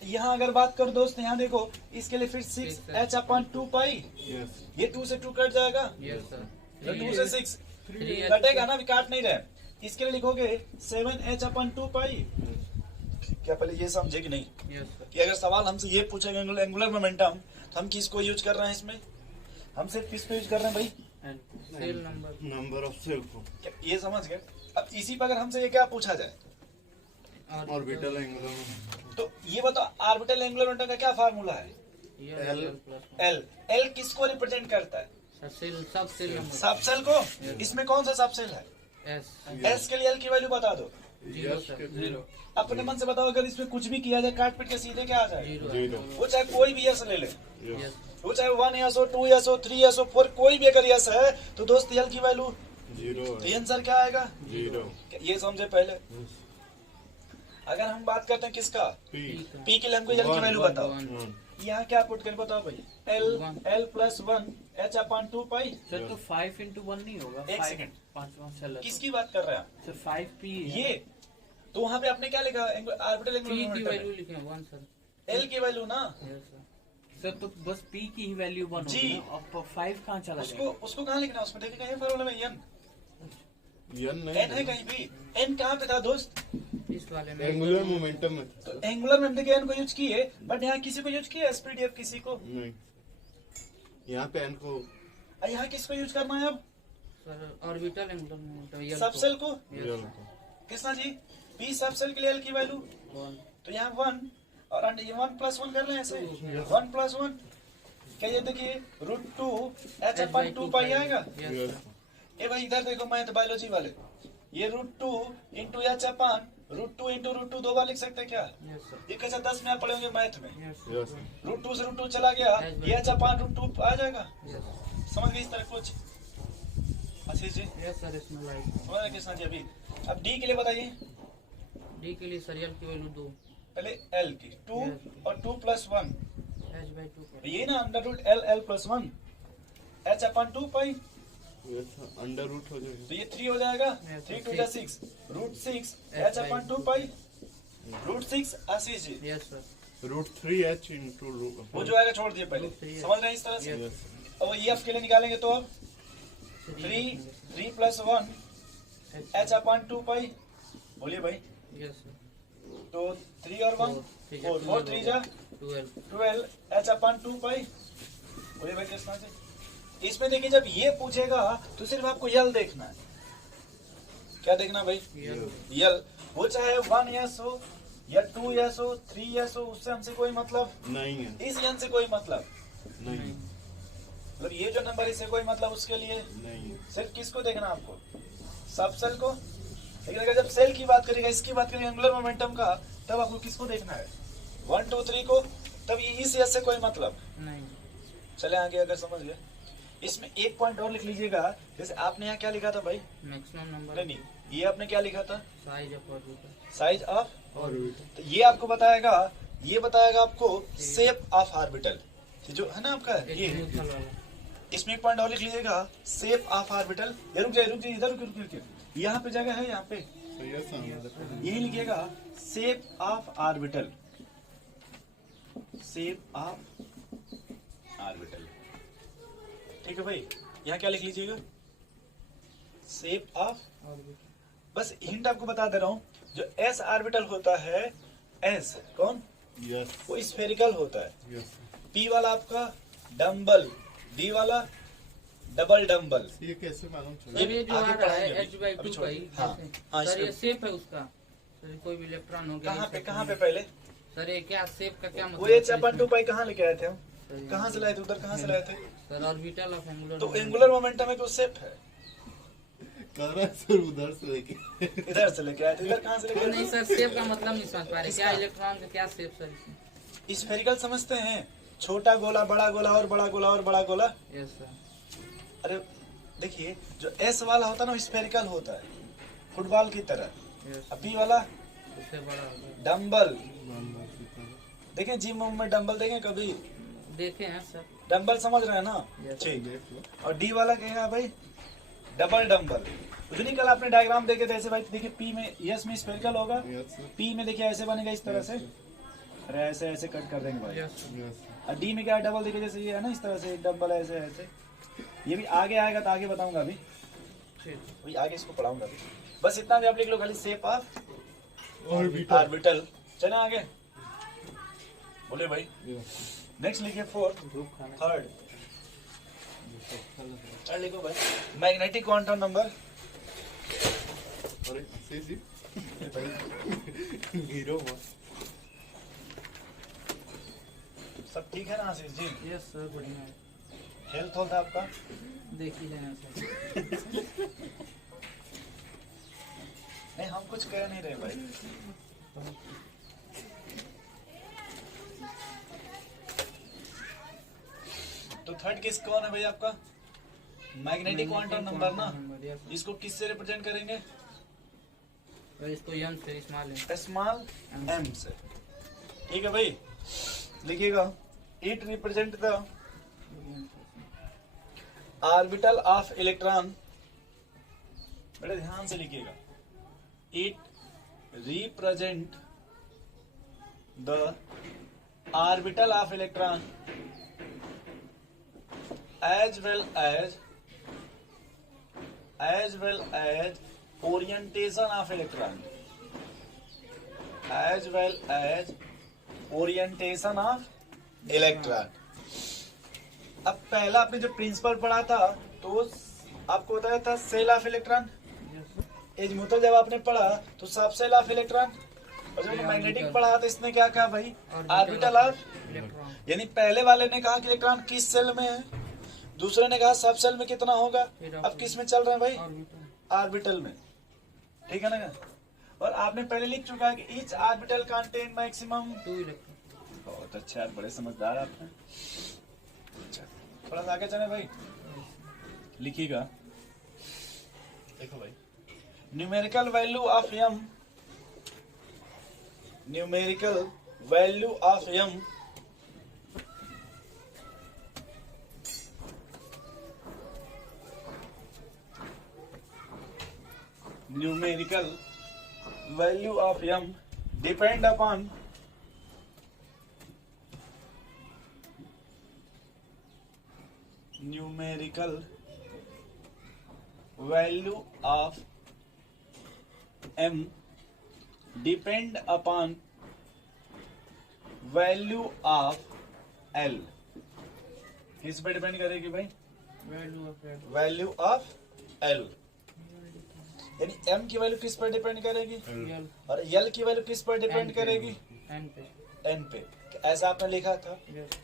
यहाँ अगर बात करो दोस्त, यहाँ देखो इसके लिए फिर 6h/2 यस ये 2 से 2 कट जाएगा, यस सर। तो 2 से 6 3 कटेगा ना, अभी काट नहीं रहे। इसके लिए लिखोगे 7h/2 क्या पहले ये समझे कि नहीं, यस सर। कि अगर सवाल हमसे ये पूछेगा एंगुलर मोमेंटम, तो हम किसको यूज कर रहे हैं इसमें, हम सिर्फ किसको यूज कर रहे हैं भाई, shell number. Number of shell को क्या ये समझ गए। अब इसी पर अगर हमसे ये क्या पूछा जाए, ऑर्बिटल एंगुलर तो ये बताओ ऑर्बिटल एंगुलर मोमेंटम का क्या फार्मूला है, एल एल। एल किसको रिप्रेजेंट करता है, सेल, सब सेल नंबर। सब सेल को। इसमें कौन सा सब सेल है, एस एस के लिए एल की वैल्यू बता दो, 0 सर। 0 अपने मन से बताओ, अगर इसमें कुछ भी किया जाए काट पीट के सीधे क्या आ जाए, 0 वो चाहे कोई भी यस ले ले, यस वो चाहे 1 यस हो, 2 यस हो, 3 यस हो, 4 कोई भी अगर यस है, तो दोस्त एल की वैल्यू, 0 तो आंसर क्या आएगा, 0 ये समझे पहले। अगर हम बात करते हैं किसका, पी पी के लिए हमको एल की वैल्यू बताओ, 1 यहाँ क्या पुट कर बताओ भाई, एल प्लस 1 h/2 सर तो 5 into 1 नहीं होगा, एक 5 सेकंड। 5 चल किसकी बात कर रहे हैं आप, सर 5p ये तो वहाँ पे आपने क्या लिखा, ऑर्बिटल पी की एंगुलर वैल्यू मोमेंटम, लिखे 1 सर। एल की वैल्यू ना, यस सर। सर तो बस p की ही वैल्यू 1 जी। होगी ना, अब 5 कहाँ चला उसको जाएगा, उसको कहाँ लिखना है, उसमें देखिए कहीं फॉर्मूला में एन, यन एन है नहीं कहीं भी, एन कहाँ पे था दोस्त, इस वाले में एंगुलर मोमेंटम में तो एंगुलर में हम देखिए एन को यूज किए, बट यहाँ किसी को यूज किया एसपीडीएफ किसी को, नहीं, यहाँ पे एन को और यहाँ किसको यूज करना है अब, sir orbital angular momentum L सब सेल को, यल कृष्णा जी पी सब सेल के लिए एल की वैल्यू, 1 तो यहाँ 1 और ये 1 + 1 कर लें ऐसे, 1 + 1 क्या, ये देखिए √2 h/2 आएगा। यस यस ए भाई इधर देखो मैथ बायोलॉजी वाले, ये √2 × h/√2 × √2 दो बार लिख सकते हैं क्या, यस सर। ये कैसे 10 में आप पढ़े होंगे मैथ में, यस यस √2 से √2 चला गया, ये h/√2 आ जाएगा, यस समझ गए इस तरह कुछ, आशीष जी यस सर। इसमें लाइक समझ रहे कृष्णा जी। अभी अब डी के लिए बताइए, डी के लिए सर एल की वैल्यू 2 पहले एल की 2 और 2 + 1, h/2 ये ना √l + 1 h/2 yes under root हो जाएगा तो ये 3 हो जाएगा, Yes, 3 × 6 √6 h/2 √6 Ashish ji, yes sir. √3h into वो जो आएगा छोड़ दिए पहले, √3 समझ रहे हैं इस तरह से। यस अब ये एफ के लिए निकालेंगे तो अब 3 + 1 h/2 बोलिए भाई, यस सर। तो 3 और 1 4 4 3 जा 12 12 h/2 बोलिए भाई कृष्णा जी। इसमें देखिए जब ये पूछेगा तो सिर्फ आपको यल देखना है, क्या देखना भाई, यल, वो चाहे 1 यस हो या 2 यस हो 3 यस हो, उससे हमसे कोई मतलब, नहीं है इस यन से कोई मतलब, नहीं मतलब ये जो नंबर इससे कोई मतलब, उसके लिए नहीं सिर्फ किसको देखना आपको, सब सेल को। लेकिन अगर जब सेल की बात करेगा, इसकी बात करेंगे एंगुलर मोमेंटम का, तब आपको किसको देखना है, 1 2 3 को, तब ये इस यस से कोई मतलब। नहीं चले आगे अगर समझ गए। इसमें एक पॉइंट और लिख लीजिएगा, जैसे आपने यहाँ क्या लिखा था भाई, मैक्सिमम नंबर नहीं ये आपने क्या लिखा था, size of orbital. Size of, और तो ये आपको बताएगा, ये बताएगा आपको शेप ऑफ ऑर्बिटल, जो है ना आपका ये, न्यूट्रल वाला। इसमें एक पॉइंट और लिख लीजिएगा, शेप ऑफ ऑर्बिटल। ये रुक जाइए इधर रुक, यहाँ पे जगह है, यहाँ पे तो यस यही लिखिएगा, shape of orbital, shape of orbital, ठीक है भाई। यहाँ क्या लिख लीजिएगा, शेप ऑफ, बस हिंट आपको बता दे रहा हूँ, जो एस ऑर्बिटल होता है, एस कौन, यस वो स्फेरिकल होता है, यस पी वाला आपका डम्बल, डी वाला डबल डम्बल। ये कैसे मालूम चला सर ये जो आगे आ रहा है पढ़ाएंगे अभी। h/2 अभी का छोड़। ही, हाँ, हाँ, सर ये इसमें- शेप है उसका, सर कोई भी इलेक्ट्रॉन हो गया, कहाँ पे पहले, सर ये क्या शेप का क्या मतलब वो है h/2 कहाँ लेके आए थे हम, इसमें? कहाँ से लाए थे, उधर कहाँ से लाए थे, सर ऑर्बिटल ऑफ एंगुलर तो एंगुलर मोमेंटम है, तो शेप है, कर रहा है सर उधर से लेके इधर से लेके आए थे, इधर कहाँ से लेके नहीं आए सर शेप का मतलब नहीं समझ पा रहे, क्या इसका? इलेक्ट्रॉन का क्या शेप सर इसमें? थे, स्फेरिकल समझते हैं, छोटा गोला बड़ा गोला और बड़ा गोला और बड़ा गोला। Yes sir. अरे देखिए जो एस वाला होता है ना, स्फेरिकल होता है, फुटबॉल की तरह, यस और पी वाला उससे बड़ा हो गया। डम्बल, देखें जिम में डम्बल देखें कभी, देखे हैं सर। डम्बल समझ रहे हैं ना, Yes. ठीक। और डी वाला क्या है भाई, डबल डम्बल। उस दिन कल आपने डायग्राम देखे थे ऐसे भाई, देखिए पी में, यस में स्फेरिकल होगा, यस पी में देखिए ऐसे बनेगा इस तरह से, अरे ऐसे ऐसे कट कर देंगे भाई। Yes sir. यस और डी में क्या डबल देखिए, जैसे ये है ना इस तरह से डबल ऐसे ऐसे, ये भी आगे आएगा तो आगे बताऊंगा अभी, ठीक। अभी आगे इसको पढ़ाऊंगा अभी। बस इतना भी आप लिख लो खाली, शेप ऑफ ऑर्बिटल ऑर्बिटल। चले आगे, बोले भाई। यस नेक्स्ट लिखिए फोर्थ, ग्रुप खाना थर्ड थर्ड लिखो भाई, मैग्नेटिक क्वांटम नंबर। अरे सी सी हीरो सब ठीक है ना आशीष जी? यस सर, बढ़िया है। हेल्थ होता आपका? देख ही लेना सर। नहीं हम कुछ कह नहीं रहे भाई। तो थर्ड किस कौन है भाई आपका? मैग्नेटिक क्वांटम नंबर ना, यस इसको किससे रिप्रेजेंट करेंगे? सर। इसको यम से स्मॉल है। स्मॉल एम से। ठीक है भाई, लिखिएगा, it represent the orbital of electron. बड़े ध्यान से लिखिएगा, it represent the orbital of electron as well as orientation of electron, as well as orientation of electron। अब पहला आपने जो प्रिंसिपल पढ़ा था तो आपको बताया था सेल ऑफ इलेक्ट्रॉन। एजमुथल जब आपने पढ़ा तो सब सेल ऑफ इलेक्ट्रॉन, और जब मैग्नेटिक पढ़ा तो इसने क्या कहा भाई? Orbital of. इलेक्ट्रॉन। यानी पहले वाले ने कहा कि इलेक्ट्रॉन किस सेल में है, दूसरे ने कहा सब सेल में कितना होगा। अब किस में चल रहा है भाई? ऑर्बिटल में। ठीक है ना? और आपने पहले लिख चुका है कि each orbital contain maximum 2 electron. बहुत अच्छा यार, बड़े समझदार आप हैं। अच्छा, थोड़ा सा आगे चले भाई, लिखिएगा, देखो भाई, numerical value of m, numerical value of m numerical value of m depend upon numerical value of m depend upon value of l। किस पे डिपेंड करेगी भाई? Value of L. Value of l, यानी m की value किस पर depend करेगी? L और l की वैल्यू किस पर डिपेंड करेगी? एन पे। n पे। ऐसा आपने लिखा था। यस।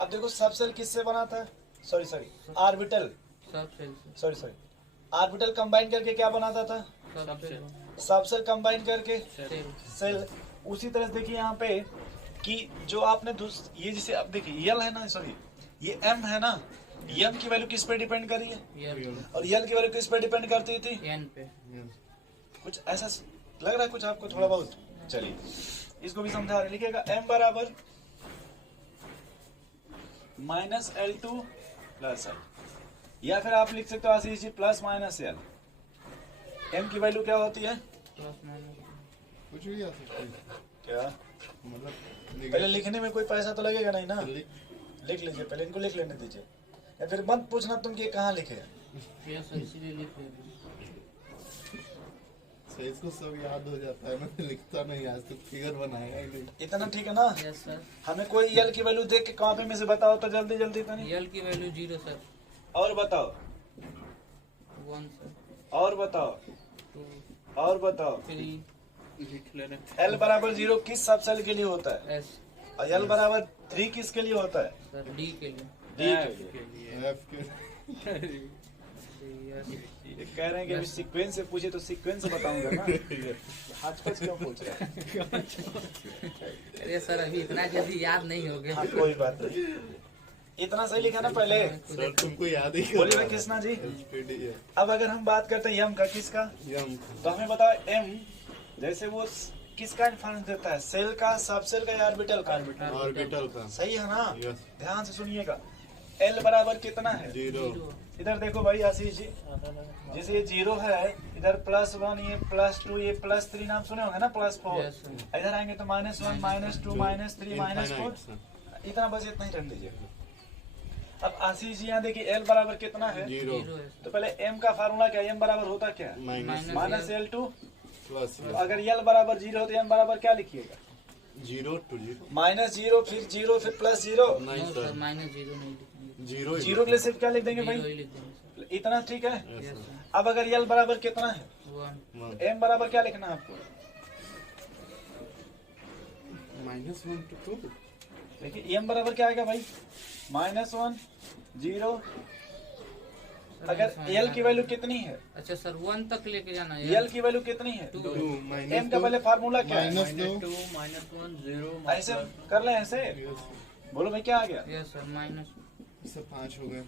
अब देखो सब सेल किससे बना था? सॉरी ऑर्बिटल, सब सेल से। सॉरी ऑर्बिटल कंबाइन करके क्या बनाता था? सब सेल। सब सेल कंबाइन करके सेल। सेल। उसी तरह से देखिए यहाँ पे कि जो आपने ये जिसे अब देखिए l है ना, सॉरी ये m है ना, m की वैल्यू किस पे डिपेंड करी है? एल और l की वैल्यू किस पे डिपेंड करती थी? एन पे। कुछ ऐसा लग रहा है कुछ आपको थोड़ा बहुत? चलिए इसको भी समझा रहे, लिखिएगा m बराबर -L2 प्लस L, या फिर आप लिख सकते हो Ashish ji plus minus L। m की वैल्यू क्या होती है? Plus minus. कुछ भी आ सकता है क्या? मतलब पहले लिखने में कोई पैसा तो लगेगा नहीं ना? लिख लिख लीजिए, पहले इनको लिख लेने दीजिए, या फिर मत पूछना तुम कि ये कहाँ लिखे हैं। यस सर, इसीलिए लिख रहे हैं। सही इसको सब याद हो जाता है, मैं लिखता नहीं, आज तक फिगर बनाया ही नहीं। इतना ठीक है ना? Yes sir. हमें कोई यल की वैल्यू देख के कॉपी में से बताओ तो जल्दी जल्दी तो नहीं। एल की वैल्यू 0 सर। और बताओ, 1 सर। और बताओ, 2 और बताओ। 3 लिख लेने। L बराबर 0 किस सब सेल के लिए होता है? एस और L बराबर 3 किसके लिए होता है? सर। डी के लिए। D के लिए। एफ के यस। ये कह रहे हैं कि अभी सीक्वेंस से पूछे तो सीक्वेंस से बताऊंगा ना। हाथ क्यों पूछ रहे हैं? अरे सर, अभी इतना जल्दी याद नहीं हो गया। हाँ, कोई बात नहीं, इतना सही लिखा ना पहले। सर तुमको याद ही बोलिए भाई कृष्णा जी। SPD है अब अगर हम बात करते हैं यम का, किसका? यम तो हमें बताओ m जैसे वो किसका इन्फॉर्मेशन देता है? सेल का, सब सेल का या ऑर्बिटल का? ऑर्बिटल का सही है ना? यस ध्यान से सुनिएगा, एल बराबर कितना है? 0 इधर देखो भाई आशीष जी, जैसे ये 0 है, इधर +1, ये +2, ये +3 नाम सुने होंगे ना, +4। Yes, sir. इधर आएंगे तो -1, -2, -3, -4, इतना बस इतना ही रख लीजिए। अब आशीष जी यहाँ देखिए एल बराबर कितना है? 0 0 है तो पहले एम का फार्मूला क्या है? एम बराबर होता क्या है? Minus -L2। प्लस तो अगर एल बराबर 0 हो तो एम बराबर क्या लिखिएगा? 0 to 0 -0 फिर 0 फिर +0। नहीं नो सर सर माइनस 0 नहीं लिखेंगे 0 0 के लिए सिर्फ क्या लिख देंगे 0 भाई? ही लिख देंगे सर इतना ठीक है। Yes, yes sir. सर अब अगर एल बराबर कितना है? 1 One. एम बराबर क्या लिखना है आपको? -1 to 2 देखिए एम बराबर क्या आएगा भाई? -1 0। सर, अगर समझ एल में की आ वैल्यू रहा है। कितनी है? अच्छा सर 1 तक लेके जाना है एल की वैल्यू कितनी है? 2 2 एम का पहले फार्मूला क्या है? -2 -1 0 ऐसे कर ले, ऐसे बोलो भाई क्या आ गया? यस सर माइनस इससे 5 हो गए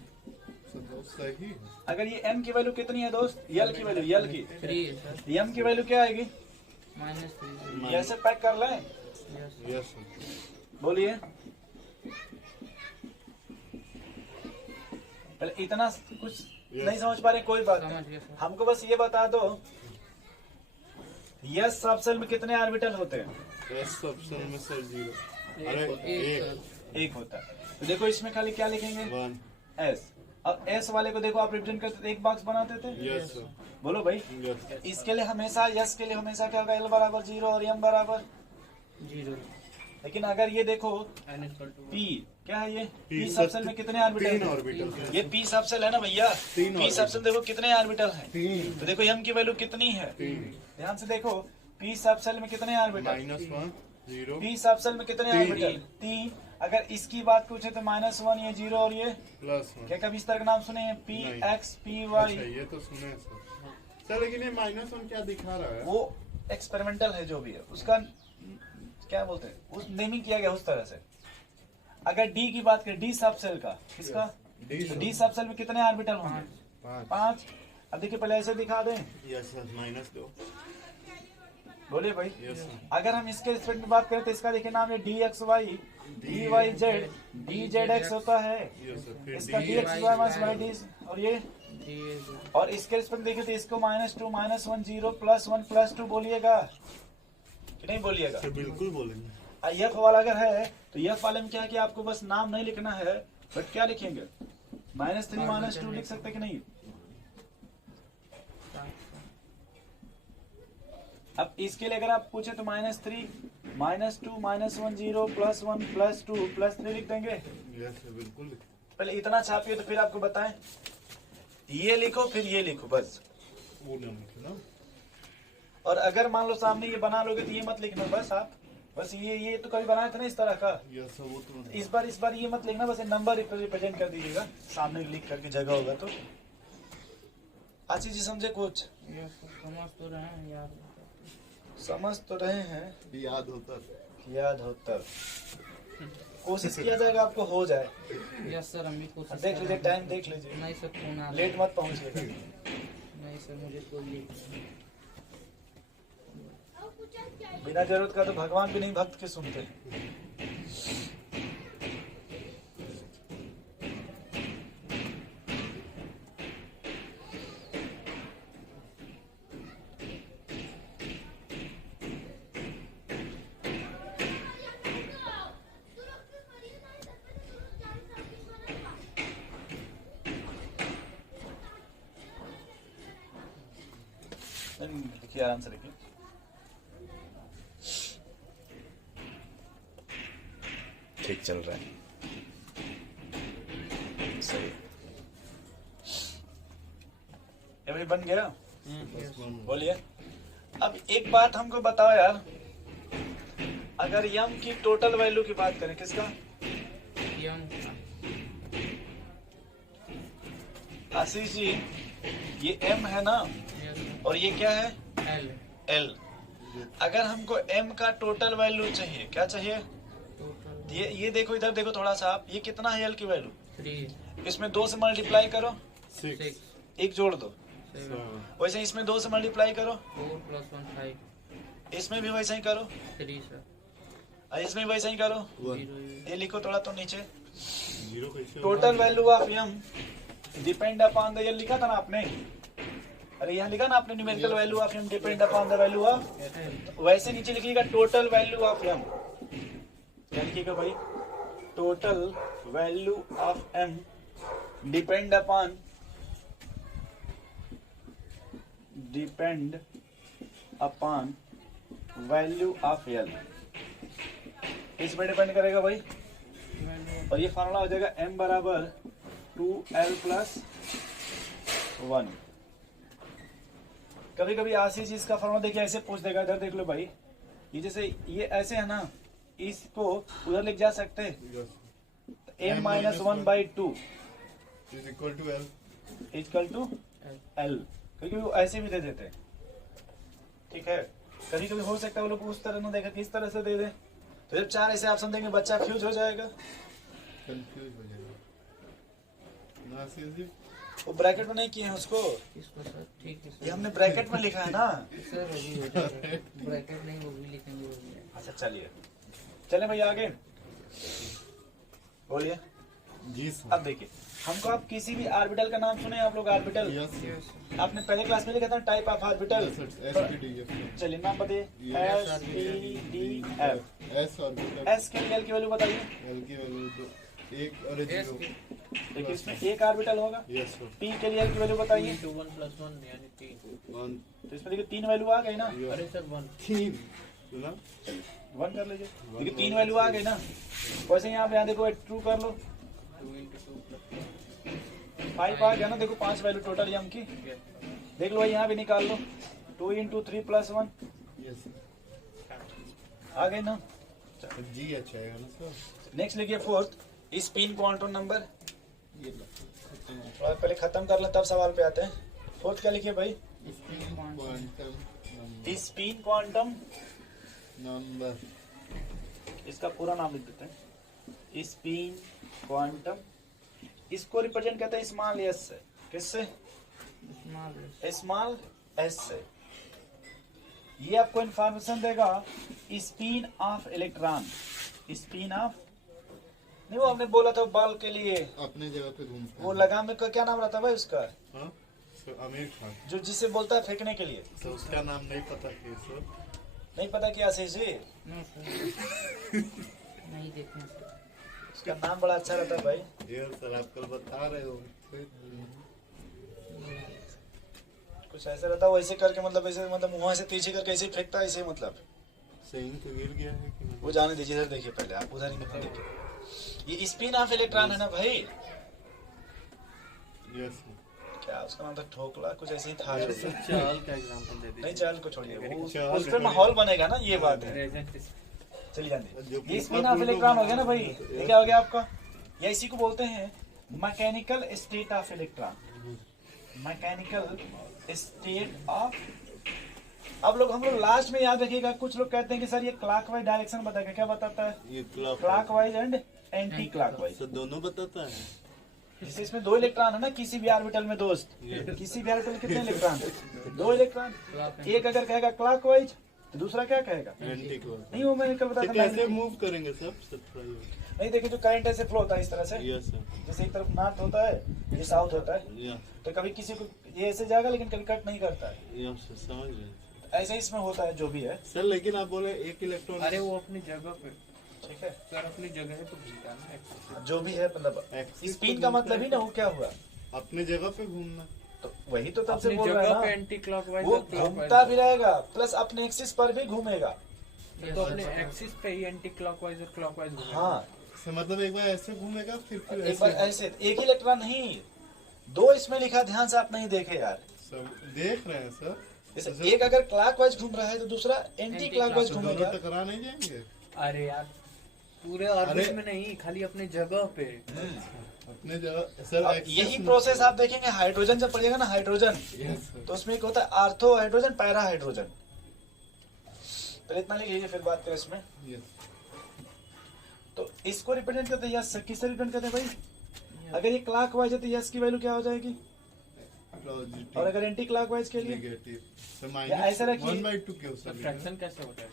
सब बहुत सही अगर ये एम की वैल्यू कितनी है दोस्त? एल की वैल्यू, एल की 3 है सर एम की वैल्यू क्या आएगी? -3 ये ऐसे पैक कर ले, यस यस बोलिए। पहले इतना कुछ नहीं समझ पा रहे, कोई बात नहीं। समझ गया सर हमको बस ये बता दो यस सब सेल में कितने ऑर्बिटल होते हैं? एस ऑप्शन में सर 0 अरे एक 1 सर एक होता है। तो देखो इसमें खाली क्या लिखेंगे? 1 एस। अब एस वाले को देखो आप रिप्रेजेंट करते थे, एक बॉक्स बनाते थे। यस सर बोलो भाई, यस इसके लिए हमेशा यस के लिए हमेशा क्या होगा? एल बराबर 0 और एम बराबर। 0 लेकिन अगर ये देखो n equal to पी क्या है? ये P पी सब सेल में कितने ऑर्बिटल 3 हैं? ऑर्बिटल ये पी सब सेल है ना भैया? तीन पी सब सेल देखो कितने ऑर्बिटल हैं? 3 तो देखो एम की वैल्यू कितनी है? 3 ध्यान से देखो पी सब सेल में कितने ऑर्बिटल? -1 0 पी सब सेल में कितने तीन। ऑर्बिटल? 3। अगर इसकी बात पूछे तो -1 ये 0 और ये +1 क्या कभी इस तरह का नाम सुने हैं? पी नहीं। एक्स पी अच्छा वाई। ये तो सुने हैं सर लेकिन ये -1 क्या दिखा रहा है वो एक्सपेरिमेंटल है जो भी है, उसका क्या बोलते हैं, उस नेमिंग किया गया उस तरह से। अगर डी की बात करें, डी सब सेल का, किसका? डी सब सेल में कितने ऑर्बिटल होंगे? 5। अब देखिए पहले ऐसे दिखा दें, यस सर -2 बोलिए भाई। यस सर अगर हम इसके रिस्पेक्ट में बात करें तो इसका देखिए नाम है d x y, d y z, d z x होता है, यस सर फिर इसका d D x y minus y d, और ये D और इसके रिस्पेक्ट देखिए तो इसको -2 -1 0 +1 +2 बोलिएगा कि नहीं बोलिएगा? सर बिल्कुल बोलेंगे एफ वाला अगर है तो एफ वाले में क्या है कि आपको बस नाम नहीं लिखना है, बट क्या लिखेंगे? -3 -2 लिख सकते कि नहीं? अब इसके लिए अगर आप पूछे तो -3 -2 -1 0 +1 +2 +3 लिख देंगे। यस सर बिल्कुल पहले इतना छापिए तो फिर आपको बताएं, ये लिखो फिर ये लिखो बस। वो ना और अगर मान लो सामने ये बना लोगे तो ये मत लिखना, बस आप बस ये तो कभी बनाया था ना इस तरह का, यस सर वो तो इस बार ये मत लिखना, बस नंबर रिप्रेजेंट कर दीजिएगा सामने लिख करके जगह होगा तो। आशीष जी समझे कुछ? यस समझ तो रहे हैं यार समझ तो रहे हैं, याद होता है याद होता, कोशिश किया जाएगा आपको हो जाए। यस सर हम भी कोशिश देख कर लीजिए, रहे हैं। टाइम देख लीजिए, नहीं सर फोन आ रहा है। लेट मत पहुंचिएगा। नहीं सर मुझे कोई लेट नहीं। बिना जरूरत का तो भगवान भी नहीं भक्त के सुनते। लिखिए आराम से लिखिए। ठीक चल रहा है, सही। ये भाई बन गया, बोलिए। अब एक बात हमको बताओ यार, अगर यम की टोटल वैल्यू की बात करें, किसका? यम आशीष जी, ये एम है ना, यस और ये क्या है? L L. अगर हमको एम का टोटल वैल्यू चाहिए, क्या चाहिए? टोटल ये देखो, इधर देखो थोड़ा सा आप, ये कितना है एल की वैल्यू? 3 इसमें 2 से मल्टीप्लाई करो, 6 6 एक जोड़ दो। 7 वैसे इसमें 2 से मल्टीप्लाई करो, 4 + 1 5 इसमें भी वैसा ही करो, 3 सर और इसमें भी वैसा ही करो। 1 0 ये लिखो थोड़ा तो नीचे जीरो कैसे total value of m depend upon the, ये लिखा था ना आपने, अरे यहाँ लिखा ना आपने numerical value of m depend upon the value of, वैसे नीचे लिखिएगा टोटल वैल्यू ऑफ m, क्या लिखिएगा भाई, total value of m depend upon value of l, इस पे डिपेंड करेगा भाई। और ये फॉर्मूला हो जाएगा m बराबर 2l प्लस 1। कभी कभी आशीष इसका फॉर्मूला देखिए ऐसे पूछ देगा, इधर देख लो भाई, ये जैसे ये ऐसे है ना, इसको उधर लिख जा सकते हैं, m minus 1/2 is equal to l. Equal to l, क्योंकि वो ऐसे भी दे देते हैं, ठीक है। कभी कभी हो सकता है वो लोग उस तरह ना देखा, किस तरह से दे दे, तो जब 4 ऐसे ऑप्शन देंगे बच्चा फ्यूज हो जाएगा, कंफ्यूज हो जाएगा ना सीधी। वो ब्रैकेट में नहीं किए हैं उसको, इसको सर ठीक है ये सर, हमने ब्रैकेट में लिखा है ना। सर अभी हो जाएगा, ब्रैकेट नहीं वो भी लिखेंगे वो भी। अच्छा चलिए, चले भैया आगे बोलिए। जी अब देखिए, हमको आप किसी भी ऑर्बिटल का नाम सुने आप लोग, ऑर्बिटल यस आपने पहले क्लास में लिखा था टाइप ऑफ ऑर्बिटल, एसपीडीएफ चलिए नाम बताइए, S P D F. S orbital S के लिए एल की वैल्यू बताइए, एल की वैल्यू तो एक और जीरो। देखिए इसमें एक ऑर्बिटल होगा। Yes sir. पी के लिए एल की वैल्यू बताइए, 2 1 + 1 यानी 3। 1 तो इसमें देखिए 3 वैल्यू आ गई ना, अरे सर 1 3 सुना 1 कर लीजिए, देखिए 3 वैल्यू आ गई ना। वैसे यहाँ देखो ट्रू कर लो, 2 × 2 + 5 आ गया ना, देखो 5 वैल्यू टोटल एम की, देख लो यहाँ भी निकाल लो, 2 × 3 + 1 यस आ गई ना। जी अच्छा है ना सर। नेक्स्ट लिखिए फोर्थ, स्पिन क्वांटम नंबर, ये और पहले खत्म कर लें तब सवाल पे आते हैं। फोर्थ क्या लिखिए भाई, spin quantum spin quantum number. इसका पूरा नाम लिख देते हैं, स्पिन क्वांटम। इसको रिप्रेजेंट करते हैं स्मॉल एस से, किससे, स्मॉल एस से। ये आपको इंफॉर्मेशन देगा spin off electron, spin off, नहीं वो हमने बोला था बॉल के लिए, अपने जगह पे घूमता वो है। लगाम में क्या नाम रहता है भाई उसका, हाँ सर आमिर खान। जो जिसे बोलता है फेंकने के लिए, सर उसका नाम नहीं पता कि सर। नहीं पता क्या आशीष जी, नहीं सर नहीं देखें सर, उसका नाम बड़ा अच्छा रहता है भाई। ये सर आप कल बता रहे हो। कुछ ऐसा रहता है, वैसे करके मतलब ऐसे, मतलब मुंह से तीछे करके ऐसे फेंकता है, ऐसे मतलब सही तो गिर गया है कि नहीं? वो जाने दीजिए, इधर देखिए पहले आप, उधर ही निकल देखिए, ये स्पिन ऑफ इलेक्ट्रॉन है ना भाई, यस सर। क्या उसका नाम था, ठोकला कुछ ऐसे ही था जो। चाल का एग्जांपल दे नहीं चाल को छोड़िए, वो चाल उस पर माहौल बनेगा ना, ये बात है। दीजिए। चलिए जान जो ये स्पिन ऑफ इलेक्ट्रॉन हो गया ना भाई, ये क्या हो गया आपका, या इसी को बोलते हैं mechanical state of electron, mechanical state of. अब लोग हम लोग लास्ट में याद रखिएगा, कुछ लोग कहते हैं कि सर ये क्लॉकवाइज डायरेक्शन बताएगा, क्या बताता है, ये clock clockwise and anti clockwise. Sir दोनों बताता है। जैसे इसमें 2 इलेक्ट्रॉन है ना किसी भी ऑर्बिटल में दोस्त, किसी भी ऑर्बिटल में कितने इलेक्ट्रॉन, 2 इलेक्ट्रॉन। एक अगर कहेगा क्लॉकवाइज तो दूसरा क्या कहेगा, एंटी क्लॉक। नहीं वो मैंने कल तो बताया कैसे था। मूव करेंगे सब थोड़ा ये। नहीं देखिए, जो करंट ऐसे फ्लो होता है इस तरह से, यस सर। जैसे एक तरफ नॉर्थ होता है, ये साउथ होता है, यस तो कभी किसी को ये ऐसे जाएगा लेकिन कभी कट नहीं करता है, यस सर समझ रहे हैं। ऐसे ही इसमें होता है जो भी है, सर लेकिन आप बोले एक इलेक्ट्रॉन। अरे वो अपनी जगह पे, ठीक है, सर अपनी जगह है तो घूमता है ना एक्सिस। जो भी है मतलब Axis स्पिन तो का घूमता मतलब है। ही ना वो क्या हुआ, अपने जगह पे घूमना। तो वही तो तब से अपनी बोल रहा जगह पे है एंटी क्लॉकवाइज ना, वो और क्लॉकवाइज। घूमता भी रहेगा प्लस अपने एक्सिस पर भी घूमेगा। तो अपने एक्सिस पे ही एंटी क्लॉकवाइज और क्लॉकवाइज घूमेगा। हाँ, सर मतलब एक बार ऐसे घूमेगा फिर एक बार ऐसे, एक ही इलेक्ट्रॉन नहीं, 2 इसमें लिखा, ध्यान से आप नहीं देखे यार। सब देख रहे हैं सर। जैसे एक अगर क्लॉकवाइज घूम रहा है तो दूसरा एंटी क्लॉकवाइज तो घूमेगा। दोनों टकरा नहीं जाएंगे। अरे यार पूरे ऑर्बिट में नहीं, खाली अपनी जगह पे। अपने जगह सर अब यही प्रोसेस आप देखेंगे हाइड्रोजन जब पढ़िएगा ना, हाइड्रोजन यस तो उसमें एक होता है आर्थो हाइड्रोजन, पैरा हाइड्रोजन। पहले इतना लिख लीजिए फिर बात करें इसमें। यस तो इसको रिप्रेजेंट करते हैं यस, किससे रिप्रेजेंट करते हैं भाई, अगर ये क्लॉकवाइज है तो यस की वैल्यू क्या हो जाएगी, और अगर एंटी क्लॉकवाइज के लिए नेगेटिव। तो या ऐसा रखिए। 1/2 क्यों सर? फ्रैक्शन कैसे होता है?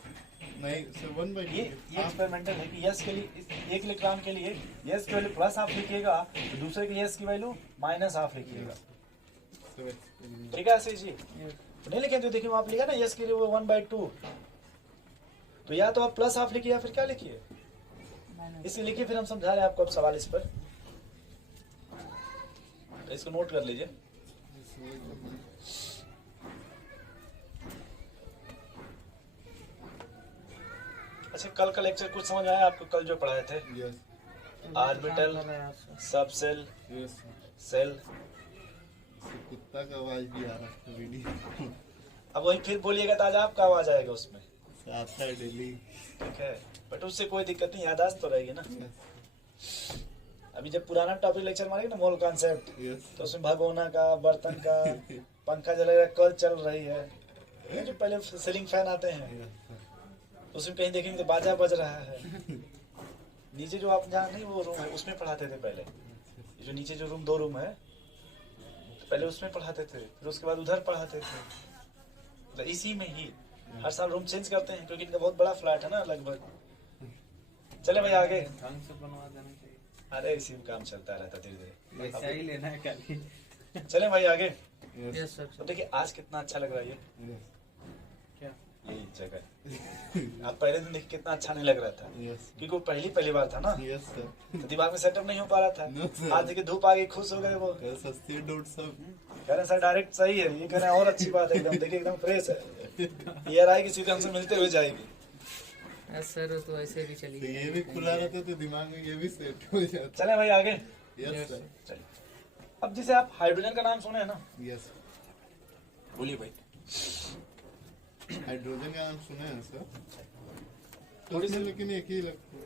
नहीं सर 1/2 ये एक्सपेरिमेंटल है कि यस के लिए एक इलेक्ट्रॉन के लिए यस की वैल्यू प्लस हाफ लिखिएगा, तो दूसरे के यस की वैल्यू माइनस हाफ लिखिएगा। सर एक्सपेरिमेंट ठीक है आशीष जी? तो नहीं लिखे तो देखिए वहाँ आप लिखा ना यस के लिए वो 1/2, तो या तो आप प्लस हाफ लिखिए या फिर क्या लिखिए, इसे लिखिए, फिर हम समझा रहे हैं आपको अब सवाल इस पर, तो इसको नोट कर लीजिए। अच्छा, कल का लेक्चर कुछ समझ आया आपको? कल जो पढ़ाए थे यस ऑर्बिटल, सब सेल, यस सेल, कुत्ता का आवाज भी आ रहा है वीडियो अब वही फिर बोलिएगा तो आज आपका आवाज आएगा उसमें, आता है डेली। ठीक है? बट उससे कोई दिक्कत नहीं, याददाश्त तो रहेगी ना। अभी जब पुराना टॉपिक लेक्चर मारेंगे ना मोल कॉन्सेप्ट, यस तो उसमें भगोना का, बर्तन का, पंखा चलेगा, कल चल रही है, ये जो पहले सीलिंग फैन आते हैं उसमें कहीं देखेंगे तो बाजा बज रहा है। नीचे जो आप जहाँ नहीं वो रूम है उसमें पढ़ाते थे पहले, ये जो नीचे जो रूम 2 रूम है तो पहले उसमें पढ़ाते थे, फिर उसके बाद उधर पढ़ाते थे, तो इसी में ही हर साल रूम चेंज करते हैं क्योंकि इनका बहुत बड़ा फ्लैट है ना लगभग। चले भाई आगे। ढंग से बनवा देना चाहिए, अरे इसी में काम चलता रहता धीरे वैसा ही लेना है खाली। धीरे। चले भाई आगे। Yes sir. तो देखिए आज कितना अच्छा लग रहा है ये क्या? यही जगह। आप पहले दिन देखिए कितना अच्छा नहीं लग रहा था यस क्योंकि वो पहली बार था ना, यस सर तो दिमाग में सेटअप नहीं हो पा रहा था। No, sir. आज देखिए धूप आ गई, खुश हो गए वो, सस्ती डोट सब कह रहे हैं सर डायरेक्ट सही है, ये कह रहे हैं और अच्छी बात है एकदम, देखिए एकदम फ्रेश है, ये राय किसी हमसे मिलते हुए जाएगी। यस सर, तो ऐसे भी चली तो ये भी खुला रहता तो दिमाग में ये भी सेट हो जाता। चले भाई आगे। यस सर चलिए, अब जैसे आप हाइड्रोजन का नाम सुने हैं ना, यस बोलिए भाई। हाइड्रोजन का नाम सुना है सर, थोड़ी सी लेकिन एक ही लगता है।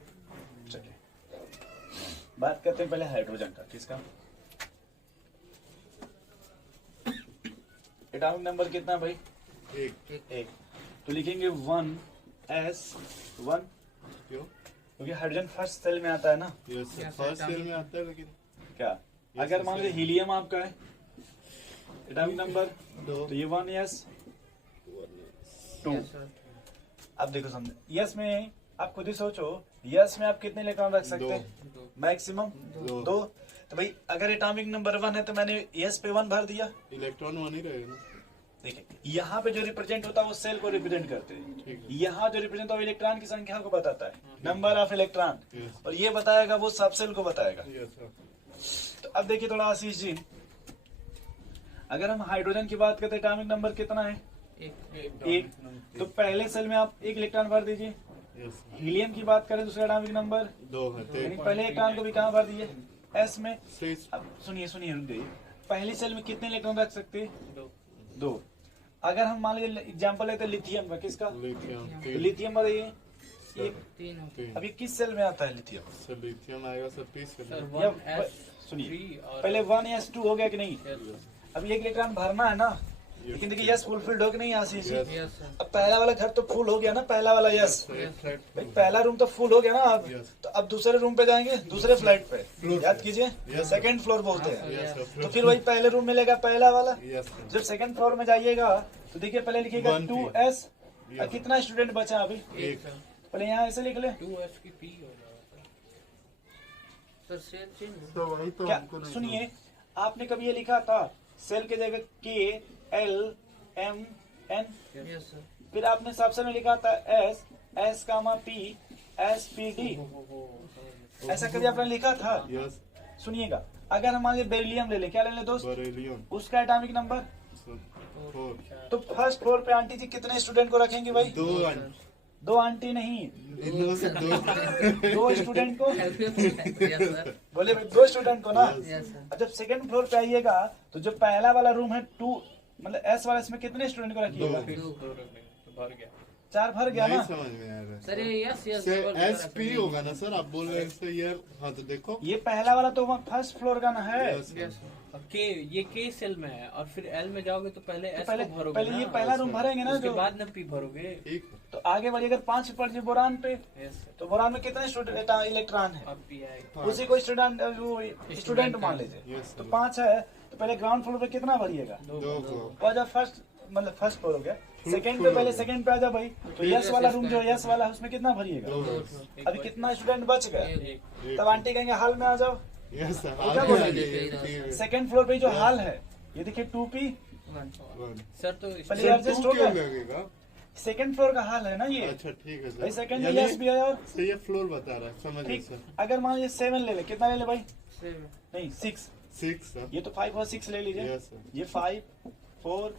चलिए बात करते हैं पहले हाइड्रोजन का। किसका एटॉमिक नंबर कितना भाई? एक। तो लिखेंगे 1s1 क्यों? क्योंकि हाइड्रोजन फर्स्ट सेल में आता है ना। Yes sir Yes, first atomic- shell में आता है लेकिन क्या Yes, अगर sir, मान लीजिए sir. हीलियम आपका है एटॉमिक नंबर, दो तो ये 1s 2। Yes sir. अब देखो समझे, यस में आप खुद ही सोचो, यस में आप कितने इलेक्ट्रॉन रख सकते हैं? दो। मैक्सिमम दो 2। तो भाई अगर एटॉमिक नंबर 1 है तो मैंने यस पे 1 भर दिया। इलेक्ट्रॉन 1 ही रहेगा ना। देखिए यहाँ पे जो रिप्रेजेंट होता है वो सेल को रिप्रेजेंट करते हैं, ठीक है यहाँ जो रिप्रेजेंट होता है वो इलेक्ट्रॉन की संख्या को बताता है, नंबर ऑफ इलेक्ट्रॉन, यस और ये बताएगा वो सब सेल को बताएगा। यस सर तो अब देखिए थोड़ा आशीष जी, अगर हम हाइड्रोजन की बात करते हैं एटॉमिक नंबर कितना है? एक। एक। तो पहले सेल में आप 1 इलेक्ट्रॉन भर दीजिए। यस हीलियम की बात करें दूसरा एटॉमिक नंबर, दो है यानी तो पहले इलेक्ट्रॉन को भी कहाँ भर दिए? एस में। स्विच अब सुनिए रुक जाइए, पहली सेल में कितने इलेक्ट्रॉन रख सकते हैं? दो। 2। अगर हम मान लीजिए एग्जाम्पल लेते हैं लिथियम का, किसका? लिथियम तो लिथियम बताइए एक। 3 होते हैं। अभी किस सेल में आता है लिथियम? सर लिथियम आएगा सर 30 सर सेल या 1s3 सुनिए और पहले 1s2 हो गया कि नहीं? Yes, अभी 1 इलेक्ट्रॉन भरना है ना, लेकिन देखिए यस फुलफिल्ड हो कि नहीं Ashish ji? Yes. Yes sir. अब पहला वाला घर तो फुल हो गया ना, पहला वाला यस, भाई पहला रूम तो फुल हो गया ना अब। Yes. तो अब दूसरे रूम पे जाएंगे, दूसरे फ्लैट पे, Floor याद पे। कीजिए Yes. सेकंड फ्लोर बोलते हैं। यस सर तो फिर वही पहले रूम मिलेगा पहला वाला। यस जब सेकंड फ्लोर में जाइएगा तो देखिए पहले लिखिएगा 1P. 2s। Yes. कितना स्टूडेंट बचा अभी? एक पहले यहाँ ऐसे लिख ले। 2s की p हो जाएगा सर सेल चेंज हो। तो वही तो क्या हमको नहीं सुनिए, आपने कभी ये लिखा था सेल के जगह KLMN, यस सर। फिर आपने सबसे में लिखा था S P SPD, ऐसा कभी आपने लिखा था? यस सुनिएगा, अगर हम मान लीजिए बेरिलियम ले लें, क्या ले लें दोस्त? बेरिलियम उसका एटॉमिक नंबर, फोर तो फर्स्ट फ्लोर पे आंटी जी कितने स्टूडेंट को रखेंगे भाई? दो 2 आंटी नहीं, इनमें से दो 2 स्टूडेंट को। Yes sir. बोले भाई 2 स्टूडेंट को ना। Yes sir. अब जब सेकंड फ्लोर पे आइएगा तो जो पहला वाला रूम है 2 मतलब S वाला, इसमें कितने स्टूडेंट को रखिएगा? दो तो भर गया 4 भर गया नहीं ना। समझ में आ रहा सर ये यस यस एसपी होगा ना सर, आप बोल रहे हैं सर ये। हाँ तो देखो ये पहला वाला तो फर्स्ट फ्लोर का ना है। यस यस अब के ये के सेल में है और फिर एल में जाओगे तो पहले तो एस पहले को भरोगे पहले ना, ये पहला रूम भरेंगे ना उसके जो, बाद ना पी भरोगे। ठीक तो आगे बढ़िए अगर 5 पड़ जाए बोरान पे, यस सर। तो बोरान में कितने स्टूडेंट इलेक्ट्रॉन है? अब पी आएगा उसी को स्टूडेंट मान लीजिए, यस तो 5 है, तो पहले ग्राउंड फ्लोर पे कितना भरिएगा? दो को और जब फर्स्ट मतलब फर्स्ट फ्लोर हो गया, सेकंड पे पहले सेकंड पे आ जा भाई। तो यस वाला रूम जो यस वाला है उसमें कितना भरिएगा? अभी कितना स्टूडेंट बच गए? तब आंटी कहेंगे हाल में आ जाओ। यस क्या बोलेंगे? सेकंड फ्लोर पे जो हाल है ये देखिए 2P। सर तो पहले एडजस्ट हो गया। लगेगा। सेकंड फ्लोर का हाल है ना ये। अच्छा ठीक है भाई सर। सेकंड में यस भी है और तो ये फ्लोर बता रहा है, समझ गए ठीक। सर। अगर मान लीजिए 7 ले ले, कितना ले ले भाई? 7 नहीं 6। 6 सर। ये तो 5 और 6 ले लीजिए। Yes sir. ये 5 4